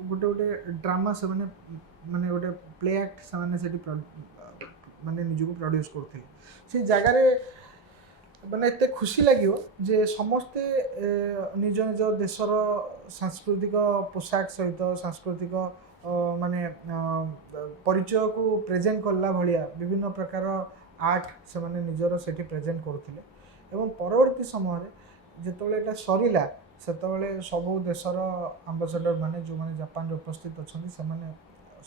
ଗୋଟେ ଡ୍ରାମା, ସେମାନେ ମାନେ ଗୋଟେ ପ୍ଲେ ଆକ୍ଟ ସେମାନେ ସେଠି ମାନେ ନିଜକୁ ପ୍ରଡ୍ୟୁସ୍ କରୁଥିଲେ। ସେଇ ଜାଗାରେ ମାନେ ଏତେ ଖୁସି ଲାଗିବ ଯେ ସମସ୍ତେ ନିଜ ନିଜ ଦେଶର ସାଂସ୍କୃତିକ ପୋଷାକ ସହିତ, ସାଂସ୍କୃତିକ ମାନେ ପରିଚୟକୁ ପ୍ରେଜେଣ୍ଟ କଲା ଭଳିଆ ବିଭିନ୍ନ ପ୍ରକାର ଆର୍ଟ ସେମାନେ ନିଜର ସେଠି ପ୍ରେଜେଣ୍ଟ କରୁଥିଲେ। ଏବଂ ପରବର୍ତ୍ତୀ ସମୟରେ ଯେତେବେଳେ ଏଇଟା ସରିଲା, ସେତେବେଳେ ସବୁ ଦେଶର ଆମ୍ବାସଡ଼ର ମାନେ, ଯେଉଁମାନେ ଜାପାନରେ ଉପସ୍ଥିତ ଅଛନ୍ତି, ସେମାନେ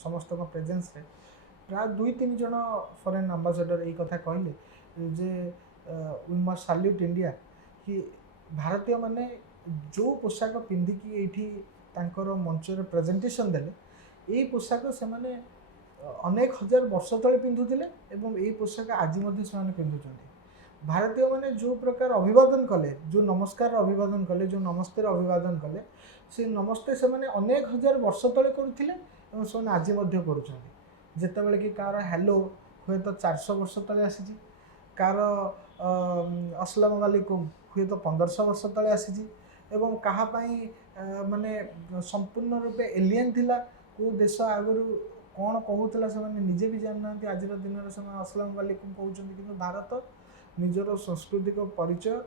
ସମସ୍ତଙ୍କ ପ୍ରେଜେନ୍ସରେ ପ୍ରାୟ 2-3 ଜଣ ଫରେନ୍ ଆମ୍ବାସଡ଼ର ଏଇ କଥା କହିଲେ ଯେ वी मस्ट साल्यूट इंडिया, कि ଭାରତୀୟମାନେ ଯେଉଁ ପୋଷାକ ପିନ୍ଧିକି ଏଇଠି ତାଙ୍କର ମଞ୍ଚରେ ପ୍ରେଜେଣ୍ଟେସନ୍ ଦେଲେ, ଏଇ ପୋଷାକ ସେମାନେ ଅନେକ ହଜାର ବର୍ଷ ତଳେ ପିନ୍ଧୁଥିଲେ, ଏବଂ ଏଇ ପୋଷାକ ଆଜି ମଧ୍ୟ ସେମାନେ ପିନ୍ଧୁଛନ୍ତି। ଭାରତୀୟମାନେ ଯେଉଁ ପ୍ରକାର ଅଭିବାଦନ କଲେ, ଯେଉଁ ନମସ୍କାର ଅଭିବାଦନ କଲେ, ଯେଉଁ ନମସ୍ତେର ଅଭିବାଦନ କଲେ, ସେ ନମସ୍ତେ ସେମାନେ ଅନେକ ହଜାର ବର୍ଷ ତଳେ କରୁଥିଲେ, ଏବଂ ସେମାନେ ଆଜି ମଧ୍ୟ କରୁଛନ୍ତି। ଯେତେବେଳେ କି କାହାର ହ୍ୟାଲୋ ହୁଏତ 400 ବର୍ଷ ତଳେ ଆସିଛି, କାହାର अस्सलाम वालेकुम हुएत 1500 वर्ष तले आसी, एवं कहा माने संपूर्ण रूपे एलियन थिला, को देश आगु कौन कहूला से निजे भी जान ना, आज दिन में अस्सलाम वालेकुम कहते, कि भारत निजर सांस्कृतिक परिचय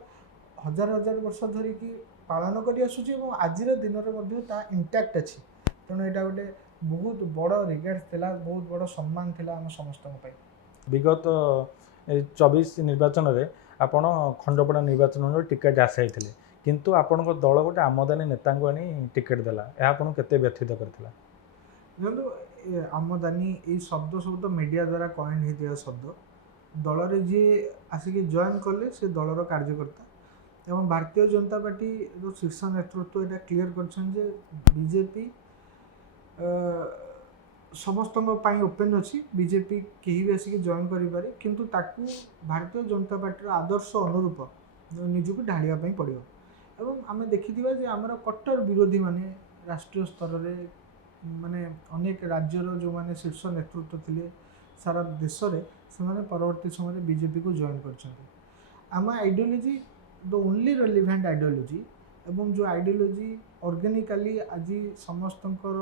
हजार हजार वर्ष धरिकी पालन कर आसुची, आज दिन में इंटैक्ट अच्छी। तेणु यहाँ गोटे बहुत बड़ रिगार्ड थिला, बहुत बड़ सम्मान थिला आम समस्त। विगत 24 निर्वाचन में आपण खंडपड़ा निर्वाचन टिकेट आसाई, किंतु आपण दल गोटे आमदानी नेता आनी टिकेट देला, यह आपको केते व्यथित करथिला? देखो आमदानी ये शब्द सब तो मीडिया द्वारा कॉइन होता शब्द, दल रे जी आसिक जॉइन कले से दलर कार्यकर्ता, एवं भारतीय जनता पार्टी जो शीर्ष नेतृत्व यहाँ क्लीयर कर बीजेपी समस्त ओपन अच्छी बीजेपी कहीं भी आसिक जॉइन करें किंतु ताकू भारतीय जनता पार्टी आदर्श अनुरूप निजक ढालिया पड़ो एवं आम देखी आमर कट्टर विरोधी माने राष्ट्रीय स्तर में माने अनेक राज्यर जो माने शीर्ष नेतृत्व थिले सारा देश में से परवर्ती समय बीजेपी को जॉइन कर आम ideology the only relevant ideology एवं जो आइडियोलोजी ऑर्गेनिकली आज समस्तंकर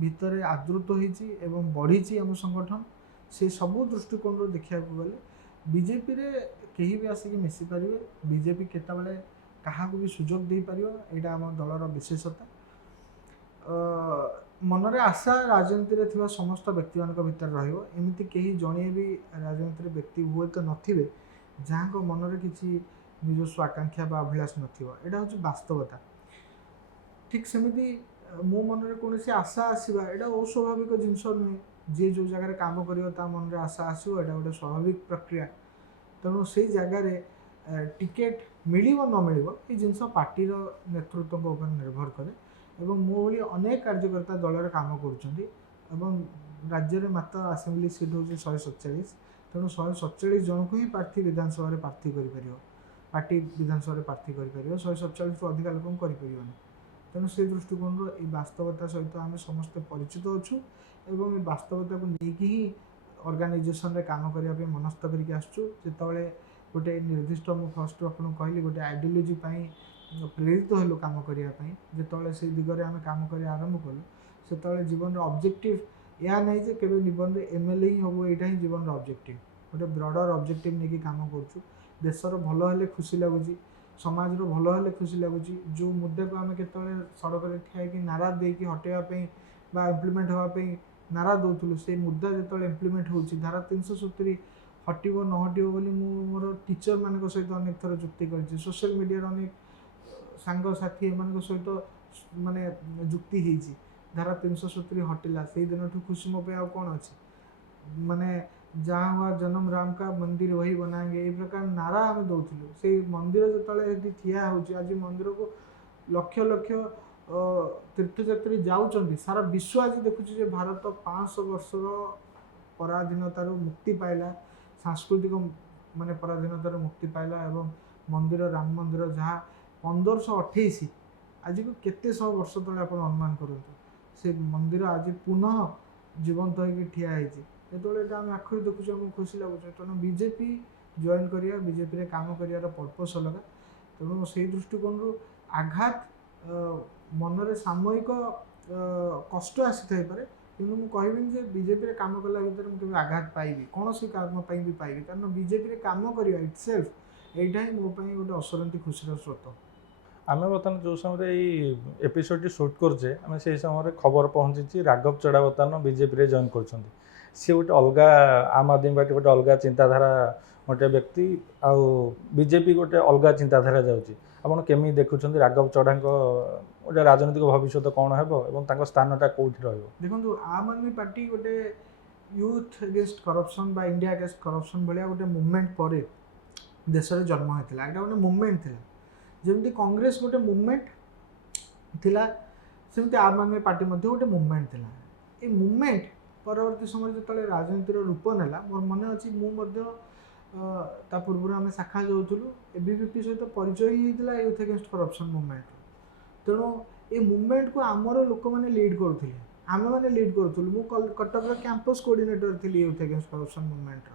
भितर आदृत होती एवं बढ़ी आम संगठन से सबू दृष्टिकोण देखा गले बीजेपी रे कहीं भी आसिक मिसी पारे बीजेपी केतबले क्या भी सुजोग दे पार यहाँ आम दलर विशेषता मनरे आशा राजनीति में थिबा समस्त व्यक्ति मान भीतर रमती कहीं जड़े भी राजनीति व्यक्ति हुए तो नथिबे जहाँ को मनरे किसी निजस्व आकांक्षा बा अभिलाष नथिबो एटा हूँ वास्तवता ठीक सेमिति मो मनरे कौन आशा आसवा यहाँ अस्वाभाविक जिनस नुहे जी जो जगार काम कर मन में आशा आसो यहाँ गोटे स्वाभाविक प्रक्रिया तेणु से जगार टिकेट मिल न मिल ये जिनस पार्टी नेतृत्व उपर निर्भर करे एवं मो भली अनेक कार्यकर्ता दल में काम कर राज्य में मात्र आसेम्बली सीट हूँ 147 तेणु 147 जन को ही प्रार्थी विधानसभा प्रार्थी कर पार्टी विधानसभा प्रार्थी कर 147 रु अधिक लोक कर तेणु से दृष्टिकोण ये वास्तवता सहित आम समस्ते परिचित अच्छु एवं ये वास्तवता को लेकिन ही ऑर्गेनाइजेशन रे काम करने मनस्थ करके आसुबले गोटे निर्दिष्ट मुझे फर्स्ट आपको कहली गोटे आइडियोलोजी प्रेरित हलु काम करने जिते से दिगरे आम काम कर आरंभ कलु से जीवन ऑब्जेक्टिव या नहीं जे केवल जीवन में एमएलए ही हम यहाँ ही जीवन ऑब्जेक्टिव गोटे ब्रॉडर ऑब्जेक्टिव नहीं काम करूँ देशर भल हेले खुशी लगुच समाज भल हेले खुशी लगुच जो मुद्दा को आम के सड़क में ठिया नारा देकी हटेवाई इम्प्लीमेंट होगापी नारा दौलू से मुद्दा जो इम्प्लीमेंट हो धारा 370 हटो न हटो बोली मोर टीचर मान सहित अनेक थर जुक्ति कर सोशल मीडिया अनेक सांग साथी एम सहित माने जुक्ति होती धारा 370 हटिला से दिन ठू खुशी मो पे कौन अच्छे माने जहाँ हुआ जन्म राम का मंदिर वही बनाएंगे ये प्रकार नारा आम दौलू से मंदिर जो ठिया हो आज मंदिर को लक्ष लक्ष तीर्थयात्री जाऊँच सारा विश्व आज देखुचे भारत 500 वर्षर पराधीनतार मुक्ति पाइला सांस्कृतिक माने पराधीनतार मुक्ति पाइला एवं मंदिर राम मंदिर जहाँ 1528 आज को केते 100 वर्ष तले आप अनुमान करूँ से मंदिर आज पुनः जीवंत होगी ठिया होती जो आम आखिरी देखुचे आमको खुशी लगुच तेणु बीजेपी जॉइन करिया बीजेपी रे काम करियार पर्पस अलग तेणु से दृष्टिकोण आघात मनरे सामयिक कष्ट आसी थाईपे किंतु मुझे कहबिनी जे बीजेपी रे काम कला भितर मुझे आघात पाइबी कौन सी काम भी पाइबी कारण बीजेपी रे काम करिया इटसेल्फ एटा ही मो पई गोटे असरंती खुशीर स्रोत आम बर्तमान जो समय एपिसोड सुट करजे आम से समय खबर पहुँची राघव चढ़ा बर्तमान बीजेपी रे जॉइन कर सी गोटे अलग आम आदमी पार्टी गोटे अलग चिंताधारा गोटे व्यक्ति आउ बीजेपी गोटे अलग चिंताधारा जाऊँगी आपड़ केमी देखुं राघव चढ़ा गोटे राजनीतिक भविष्य कौन है स्थानटा कौटी देखो आम आदमी पार्टी गोटे यूथ अगेंस्ट करप्शन बा इंडिया अगेंस्ट करप्शन भाया गोटे मुवमेंट पर देश में जन्म होता है गोटे मुवमेंट थी जमी कांग्रेस गोटे मुवमेंट थिला सेमती आम आदमी पार्टी गोटे मुवमेंट थिला ए मुवमेंट परवर्ती समय जो राजनीतिर रूप नेला मोर मन अच्छी ता पूर्व आम शाखा जाऊँ एबीवीपी सहित परिचय ही होता यूथ अगेंस्ट करप्शन मुवमेंट तेणु ये मुवमेंट को आमर लोक मैंने लीड करुले आम मैंने लीड करूँ मुझे कटक कैंपस कोऑर्डिनेटर थी यूथ अगेंस्ट करप्शन मुवमेंट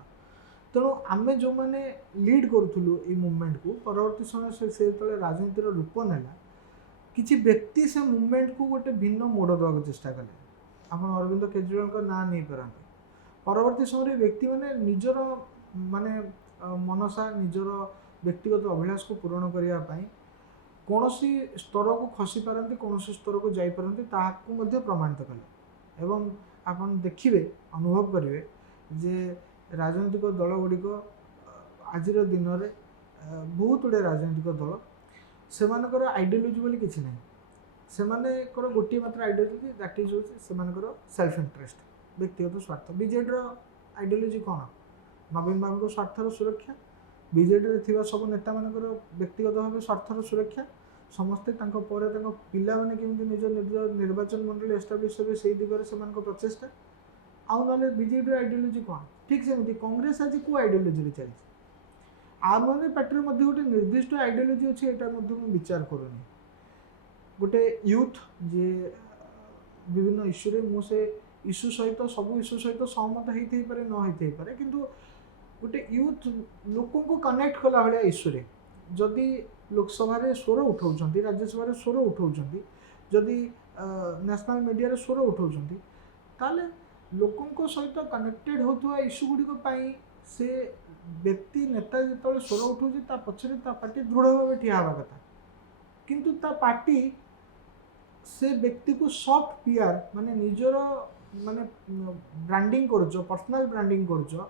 तेणु आम जो मैंने लीड करूँ ये मुवमेंट को परवर्ती समय से राजनीतिर रूप नेला किसी व्यक्ति से मुवमेंट को गोटे भिन्न मोड़ देवाक चेष्टा कले आप अरविंद केजरीवाल का ना नहीं पारते परवर्ती समय व्यक्ति मैंने निजर माने मनसा निजर व्यक्तिगत अभिलाष को पूरण करने कौन सी स्तर को खसी पारती कौन सी स्तर को जापारती ताकू प्रमाणित कले एवं आप देखिए अनुभव करेंगे जे राजनीतिक दल गुड़िक आज दिन में बहुत गुड़े राजनीतिक दल से आइडियोलोजी बोली किसी ना से गोटे मात्र आइडियोलोजी दैट इज से सेल्फ इंटरेस्ट व्यक्तिगत स्वार्थ बीजेडी आइडियोलोजी कौन नवीन बाबू स्वार्थर सुरक्षा बीजेडी थी सब नेता मान व्यक्तिगत भाव स्वार्थर सुरक्षा समस्ते पिला मैंने केमती निज निर्वाचन मंडली एस्टाब्लीश हे से दिगरे से प्रचेषा आउ ना बीजेपी आइडियोलोजी कौन ठीक सेमती कांग्रेस आज को आइडियोलोजी चलती आम आदमी पार्टी गोटे निर्दिष्ट आइडियोलोजी अच्छे यहाँ विचार करूनी गोटे यूथ जे विभिन्न इश्यू मुझे इश्यू सहित सब इश्यू सहित सहमत होते पारे न होते पारे किंतु गोटे यूथ लोक को कनेक्ट कला भाया इश्यू जदि लोकसभा स्वर उठाऊँ राज्यसभा स्वर उठाऊँ जदि नेशनल मीडिया स्वर उठाऊँ ताले लोकों सहित कनेक्टेड होता इश्यू गुड़िक से व्यक्ति नेता जो स्वर उठाऊँ पछरे पार्टी दृढ़ भाव ठिया हवा कथा किंतु ता पार्टी से व्यक्ति को सॉफ्ट पीआर माने निजर माने ब्रांडिंग कर पर्सनल ब्रांडिंग कर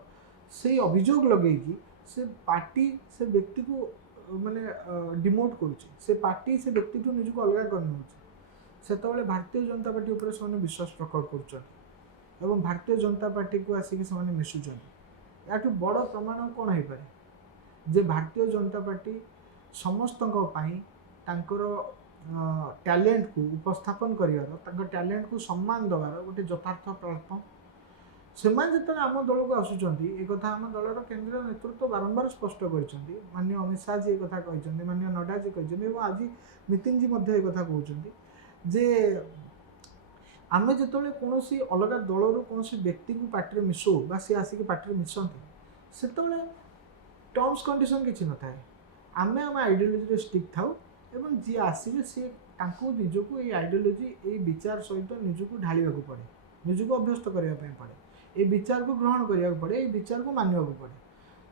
से अभियोग लगे कि से पार्टी से व्यक्ति को माने डिमोट कर पार्टी से व्यक्ति को निज को अलग कर भारतीय जनता पार्टी उपर से विश्वास प्रकट कर भारतीय जनता पार्टी को आसिक से मिशुचन या बड़ प्रमाण कौन हो पारे जे भारतीय जनता पार्टी समस्त टैलेंट को उपस्थापन कर टैलेंट को सम्मान दबार गोटे यथार्थ प्लाटफर्म से जो आम दल को आसुँच एक आम दलर केंद्रीय नेतृत्व बारंबार स्पष्ट कर माननीय अमित शाह जी एक कहते माननीय नड्डा जी कहते आज नितिन जी एक कहते जे आमे जो कौन अलग दलर कौन व्यक्ति को पार्टी मिसो बा सी आसिक पार्टी मिसती से टर्म्स कंडीशन किसी न था आम आम आइडियोलोजी स्टिक थाउ एवं जी आसवे सी निजक ये आइडियोलोजी ये विचार सहित निजक ढाड़ा पड़े निजक अभ्यस्त करने पड़े ये विचार को ग्रहण करा पड़े ये विचार को मानवा पड़े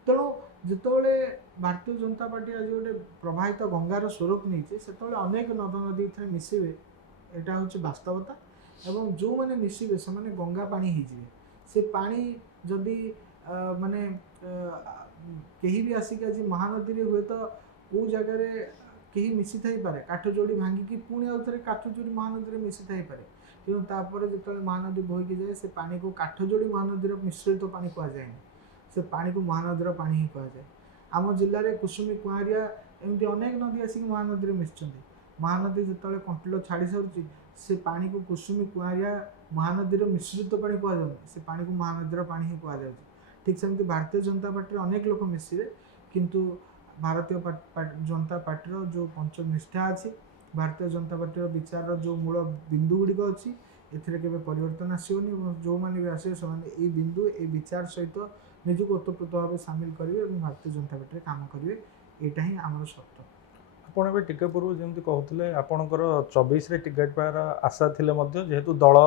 तेणु जितेबाला भारतीय जनता पार्टी आज गोटे प्रवाहित गंगार स्वरूप नहीं से अनेक नद नदी मिसवे यहाँ हूँ वास्तवता एवं जो मैंने मिसवे से गंगा पानी हो से पानी जदि माने कहीं भी आसिक आज महानदी में हुए तो कौ जगार कहीं मिसी थी पारे काठ जोड़ी भांगिकी पुणी आउ थे काठ जोड़ी महानदी में मिसी थी पारे कि जो महानदी बोईकी जाए से पानी को काठ जोड़ी महानदी मिश्रित पानी कहुए से पानी को महानदी पानी ही कहुए आम जिले में कुसुमी कुआरिया एमती अनेक नदी आसिक महानदी में मिशिंट महानदी जो कंटल छाड़ी सारी से पानी को कुसुमी कुआरिया महानदी मिश्रित पानी कहुए से पानी को महानदी पानी ही कहुए ठीक सेमती भारतीय जनता पार्टी अनेक लोक मिसवे किंतु भारतीय जनता पार्टी जो पंच निष्ठा अच्छी भारतीय जनता पार्टी विचार जो मूल बिंदु गुड़िक अच्छी एथिरे परिवर्तन आसोनी जो मैंने भी आसे ये बिंदु ये विचार सहित निजक ओतप्रोत भाव सामिल करेंगे और भारतीय जनता पार्टी काम करेंगे यहाँ ही आम सत्य आपड़ टिके पूर्व जमी कहते आपणकर 24 टिकेट पार आशा थिले जेहेतु दल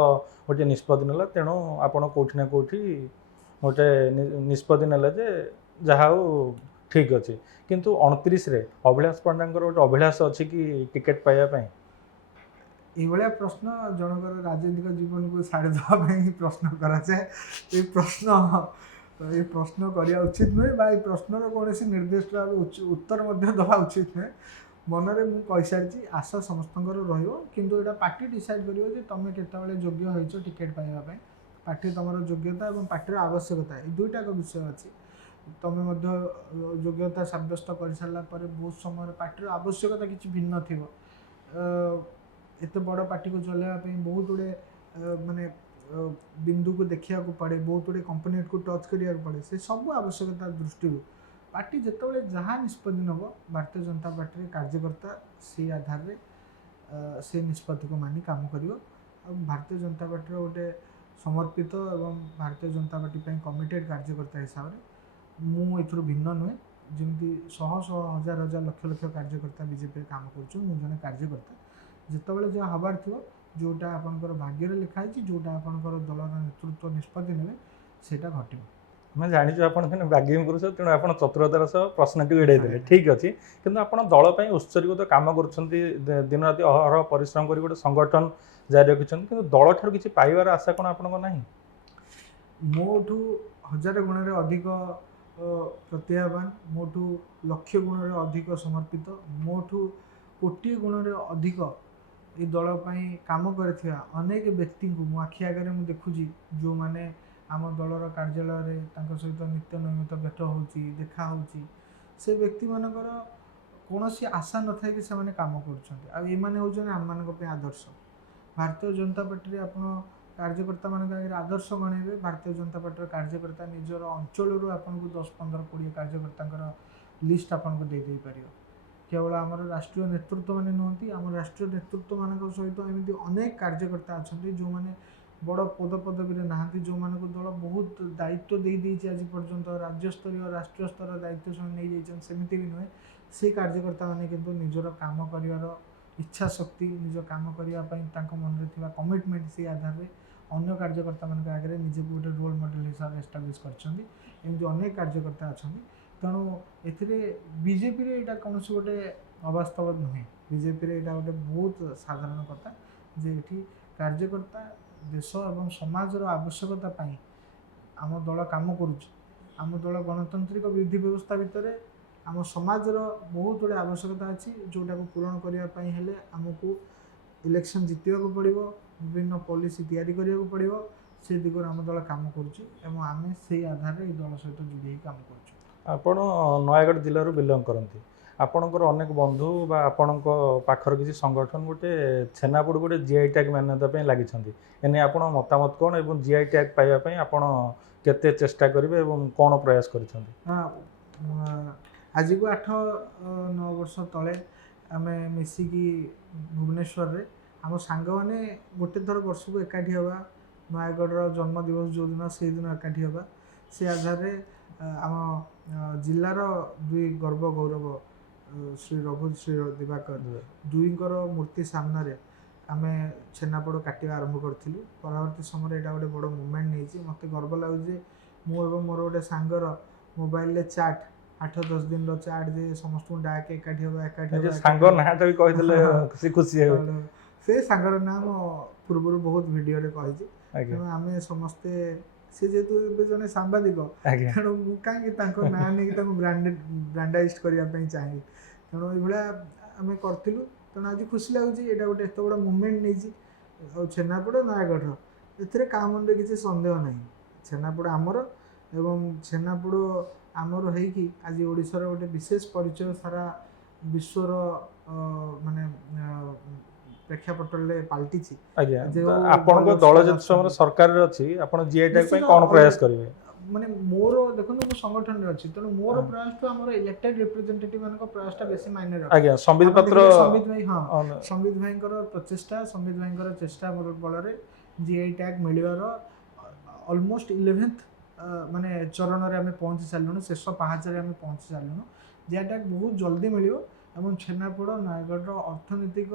गोटे निष्पत्ति नेला तेणु आपण कोठी ना कोठी गोटे निष्पत्ति नेले जे जहा ठीक अच्छे किंतु 29 अभिलाष पांडांकर गोटे अभिलाष अच्छी कि टिकेट पाइबा ये प्रश्न जनकर राजनीतिक जीवन को साड़ी देवाई प्रश्न कराए ये प्रश्न करवा उचित नुहे ये प्रश्नर कौन निर्दिष्ट भाव उत्तर दवा उचित नुहे मनरे मुझे सारी आशा समस्त किंतु यहाँ पार्टी डिसाइड कर तुम केतबले योग्य हो टिकेट पाइबा पार्टी तुम योग्यता और पार्टी आवश्यकता ये दुईटा विषय अच्छी तुम योग्यता सब्यस्त कर सारापर बहुत समय पार्टी आवश्यकता किसी भिन्न थी एत बड़ पार्टी को चलवाई बहुत गुड़े माने बिंदु को देखा पड़े बहुत गुड़े कंपोनेंट को टच करा पड़े से सब आवश्यकता दृष्टि पार्टी जिते जहाँ निष्पत्ति नब भारतीय जनता पार्टी कार्यकर्ता से आधार में से निष्पत्ति को मानि काम कर भारतीय जनता पार्टी गोटे समर्पित एवं भारतीय जनता पार्टी कमिटेड कार्यकर्ता हिसाब से मुझे भिन्न नुहे जमी शह शह हजार हजार लक्ष लक्ष कार्यकर्ता बीजेपी काम कर कार्यकर्ता जितेबाला जहाँ हबार थो जोटा आपंकर भाग्य लिखाई जोटा आपंकर दलर नेतृत्व निष्पत्ति ने सेटा घटे मैं जानी आप बागिंग पुरुष तेणु आप चतुरतार सह प्रश्नटी एड़े देते ठीक अच्छे किंतु आप दल उत्सर्गित काम कर दिन राति अहरह परिश्रम कर गोटे संगठन जारी रखिंट कि दल ठार किसी पाइबार आशा कौन आप मोठू हजार गुण अधिक प्रतिभावान मोठू लक्ष गुण अधिक समर्पित मोठू कोटी गुण अधिक ये दलपाई काम कर अनेक व्यक्ति को मो आखि आगे मुझे देखुची जो मैंने आम दलर कार्यालय सहित नित्य नियमित भेट हो देखा से व्यक्ति मानकर कौन आशा न था कि काम कर आम मान आदर्श भारतीय जनता पार्टी आप कार्यकर्ता मान आगे आदर्श गणेबे भारतीय जनता पार्टी कार्यकर्ता निजर अंचल आपको 10-15-20 कार्यकर्ता लिस्ट आपको दे पार केवल आम राष्ट्रीय नेतृत्व मैंने नुहति आम राष्ट्रीय नेतृत्व मान सहित एमती अनेक कार्यकर्ता अच्छा जो मैंने बड़ पदपदवी ना जो मान दल बहुत दायित्व दे आज पर्यंत राज्यस्तरीय राष्ट्रीय स्तर दायित्व से नहीं सेमती भी नुहे से कार्यकर्ता मैंने किंतु निजर काम कर इच्छा शक्ति निज काम करने मन में कमिटमेंट से आधार में अन्य कार्यकर्ता मान आगे निजे गोटे रोल मॉडल हिसाब से एस्टाब्लिश करमती अनेक कार्यकर्ता अच्छा तेणु बीजेपी यहाँ कौन गोटे अवास्तव नुहे बीजेपी यहाँ गोटे बहुत साधारण कथा जे ये कार्यकर्ता देश एवं समाजर आवश्यकता आम दल काम करुम दल गणतांत्रिक विधि व्यवस्था भितर आम समाजर बहुत गुड़े आवश्यकता अच्छी जोटा को पूरण करने आमको इलेक्शन जितवा पड़ो विभिन्न पॉलिसी तैयारी करने पड़ो से दिगरे आम दल काम करें से आधार में दल सहित जोड़ी काम कर आपण नयागढ़ जिलूर बिलंग करती आपणकर अनेक बंधु बा आपण पाखर किसी संगठन गोटे छेनापोड़ गोटे जीआई टैग मान्यता लगी एने आपण मतामत कौन एवं जीआई टैग पाइबापी आपण केते चेष्टा करेंगे एवं कौन प्रयास कर आज को 8-9 वर्ष तले आम मिसिकी भुवनेश्वर रे आम सांग मैंने गोटे थर वर्ष को एकाठी हवा नयागढ़ जन्म दिवस जो दिन से दिन एकाठी हवा से आधार आम जिलार दुई गर्व गौरव श्री रघु श्री दिवाकर दुईकर मूर्ति सामने आम छेनापोड़ काटा आरंभ करूँ परवर्ती समय यहाँ गोटे बड़ मुवमेंट नहीं मत गर्व लगे मुझे मोर गोटे सांगर मोबाइल चाट 8-10 दिन चाट जे समस्त डाक एकाठी हवा से सांगर नाम पूर्व बहुत भिडियो कही आम समस्ते से जेहेतु जन सांबादिक तेणु कहीं ना नहीं ब्रांडाइज करने चाहिए तेणु ये आम करूँ तेणु आज खुशी लगुच यहाँ गोटे एत बड़ा मुवमेंट नहीं छेनापोड़ नयागढ़ ए क्या मन में किसी सन्देह ना छेनापोड़ आमर एवं छेनापोड़ आमर होगी आज ओडिशार गोटे विशेष परिचय सारा विश्वर माने प्रेक्षापटल पलटि दल जो समय सरकार अच्छी जीआई टैग कौन प्रयास करेंगे माने मोर देखो मो संगठन रे अछि तेणु मोर प्रयास तो हमर इलेक्टेड रिप्रेजेंटेटिव मान को प्रयास टा बेसी मायने रख आज्ञा संबित पत्र संबित भाई हां संबित भाई प्रचेष्टा संबित भाई चेष्टा बल रे जीआई टैग मिलवार ऑलमोस्ट 11th माने चरण रे हमें पहुंची सालनु शेष पाहाच रे हमें पहुंची सालनु जीआई टैग बहुत जल्दी मिलियो एवं छेनापोड़ नयागढ़ अर्थनैतिक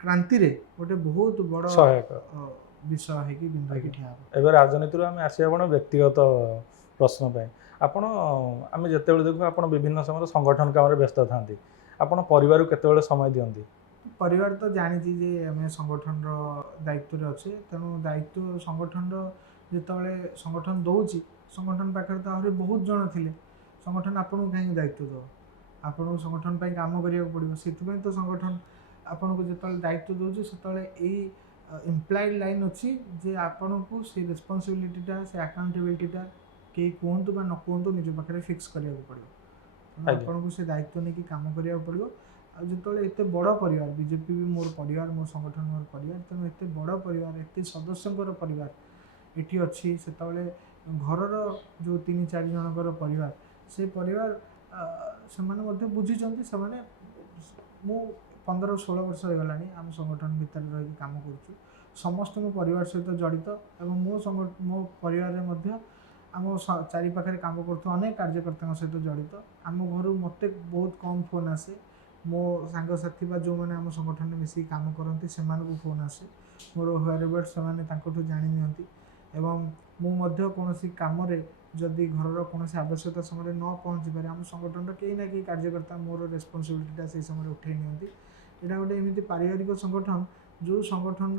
क्रांति रे गोटे बहुत बड़ सहायक विषय है कि एवं राजनीति आम आस व्यक्तिगत प्रश्न पे आपण आम जिते देखो आप विभिन्न समय संगठन काम व्यस्त था आपण परिवार केते समय दियंती परिवार तो जानी जे आम संगठन दायित्व अच्छे तेणु दायित्व संगठन जिते संगठन दौची संगठन पाखे तो आहरी बहुत जन थे संगठन आपको कहीं दायित्व दो आपको संगठन पर काम करा पड़ो से तो संगठन आपन को जो दायित्व दूसरी से इम्प्लाइड लाइन अच्छी जे आपण को से रेस्पॉन्सिबिलिटीटा से अकाउंटेबिलिटीटा कई कहतु न कहतु निज पाखे फिक्स करा पड़ो आपन को से दायित्व नहीं कि काम करा पड़ो जो एत बड़ परिवार बीजेपी भी मोर परिवार मोर संगठन मोर परिवार तेणु एत बड़ परिवार एत सदस्यों परिवार ये अच्छी से घर जो 3-4 जनकर परिवार से परिवार से बुझी से 15-16 वर्ष हो गलानी आम संगठन भितर रही काम करुँ समस्त मो परिवार सहित जड़ित एवं मो परिवार में आम चारि पाखे काम कर अनेक कार्यकर्ता सहित जड़ित आम घर मत बहुत कम फोन आसे मो सांगसाथी जो मैंने आम संगठन में मिसिक काम करती से फोन आसे मोर हेयरबड से जाणी नि एवं मुझे कौन कम जदि घर कौन आवश्यकता समय न पहुँची पारे आम संगठन कहीं ना कहीं कार्यकर्ता मोर रेस्पॉन्सिबिलिटीटा से समय उठे नि यहाँ गोटे एमती पारिवारिक संगठन जो संगठन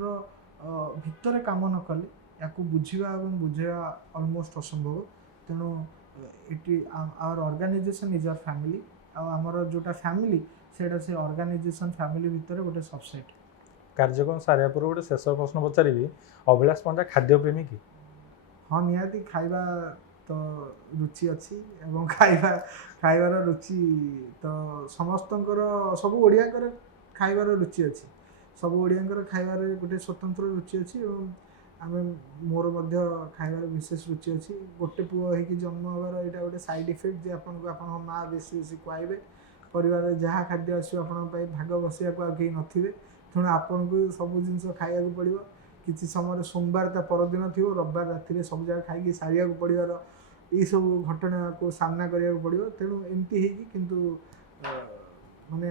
भितर काम न कले या बुझा और बुझेगा ऑलमोस्ट असंभव तेणु ये our organisation is our family आमर जोटा फैमिली सेटा से ऑर्गेनाइजेशन फैमिली भितर गोटे सबसेट कार्यक्रम सारे गोटे शेष प्रश्न पचारि अभिलाष पंडा खाद्य प्रेमी कि हाँ निहाती खाइबा तो रुचि अच्छी एवं खाइबार रुचि तो समस्तंकर सब ओडियाकर खाइबार रुचि अच्छी सब ओडियाकर खाइबार गोटे स्वतंत्र रुचि अच्छी ଆମେ ମୋର ମଧ୍ୟ ଖାଇବାର ବିଶେଷ ରୁଚି ଅଛି। ଗୋଟେ ପୁଅ ହେଇକି ଜନ୍ମ ହେବାର ଏଇଟା ଗୋଟେ ସାଇଡ୍ ଇଫେକ୍ଟ ଯେ ଆପଣଙ୍କୁ ଆପଣଙ୍କ ମାଆ ବେଶୀ ବେଶୀ ଖୁଆଇବେ। ପରିବାରରେ ଯାହା ଖାଦ୍ୟ ଆସିବ ଆପଣଙ୍କ ପାଇଁ ଭାଗ ବସିବାକୁ ଆଉ କେହି ନଥିବେ, ତେଣୁ ଆପଣଙ୍କୁ ସବୁ ଜିନିଷ ଖାଇବାକୁ ପଡ଼ିବ। କିଛି ସମୟରେ ସୋମବାର ତା ପରଦିନ ଥିବ, ରବିବାର ରାତିରେ ସବୁ ଯାକ ଖାଇକି ସାରିବାକୁ ପଡ଼ିବାର ଏଇସବୁ ଘଟଣାକୁ ସାମ୍ନା କରିବାକୁ ପଡ଼ିବ। ତେଣୁ ଏମିତି ହେଇକି କିନ୍ତୁ ମାନେ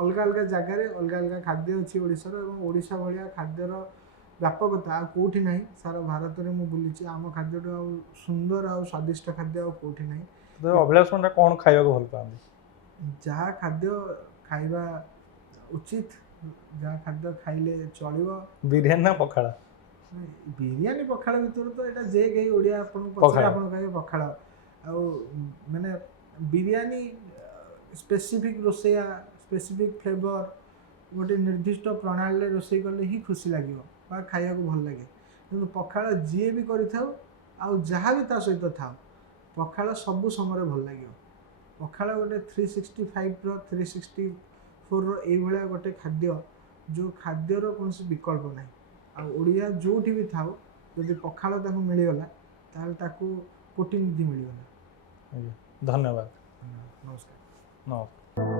ଅଲଗା ଅଲଗା ଜାଗାରେ ଅଲଗା ଅଲଗା ଖାଦ୍ୟ ଅଛି ଓଡ଼ିଶାର, ଏବଂ ଓଡ଼ିଶା ଭଳିଆ ଖାଦ୍ୟର ବ୍ୟାପକତା ଆଉ କେଉଁଠି ନାହିଁ। ସାରା ଭାରତରେ ମୁଁ ବୁଲିଛି, ଆମ ଖାଦ୍ୟଠୁ ଆଉ ସୁନ୍ଦର ଆଉ ସ୍ୱାଦିଷ୍ଟ ଖାଦ୍ୟ ଆଉ କେଉଁଠି ନାହିଁ। ତ ଅଭିଳାଷ ପଣ୍ଡା କ'ଣ ଖାଇବାକୁ ଭଲ ପାଆନ୍ତି? ଯାହା ଖାଦ୍ୟ ଖାଇବା ଉଚିତ, ଯାହା ଖାଦ୍ୟ ଖାଇଲେ ଚଳିବ। ବିରିୟାନୀ ନା ପଖାଳ? ବିରିୟାନୀ ପଖାଳ ଭିତରୁ ତ ଏଇଟା ଯେ କେହି ଓଡ଼ିଆ ଆପଣଙ୍କୁ ପଚାରେ ପଖାଳ। ଆପଣ କହିବେ ପଖାଳ। ଆଉ ମାନେ ବିରିୟାନୀ ସ୍ପେସିଫିକ୍ ରୋଷେଇଆ, ସ୍ପେସିଫିକ୍ ଫ୍ଲେଭର, ଗୋଟେ ନିର୍ଦ୍ଦିଷ୍ଟ ପ୍ରଣାଳୀରେ ରୋଷେଇ କଲେ ହିଁ ଖୁସି ଲାଗିବ ବା ଖାଇବାକୁ ଭଲ ଲାଗେ। କିନ୍ତୁ ପଖାଳ ଯିଏ ବି କରିଥାଉ ଆଉ ଯାହା ବି ତା ସହିତ ଥାଉ, ପଖାଳ ସବୁ ସମୟରେ ଭଲ ଲାଗିବ। ପଖାଳ ଗୋଟେ 365ର 364ର ଏଇଭଳିଆ ଗୋଟେ ଖାଦ୍ୟ, ଯେଉଁ ଖାଦ୍ୟର କୌଣସି ବିକଳ୍ପ ନାହିଁ। ଆଉ ଓଡ଼ିଆ ଯେଉଁଠି ବି ଥାଉ, ଯଦି ପଖାଳ ତାକୁ ମିଳିଗଲା ତାହେଲେ ତାକୁ କୋଟିନିଧି ମିଳିଗଲା। ଆଜ୍ଞା, ଧନ୍ୟବାଦ। ନମସ୍କାର। ନମସ୍କାର।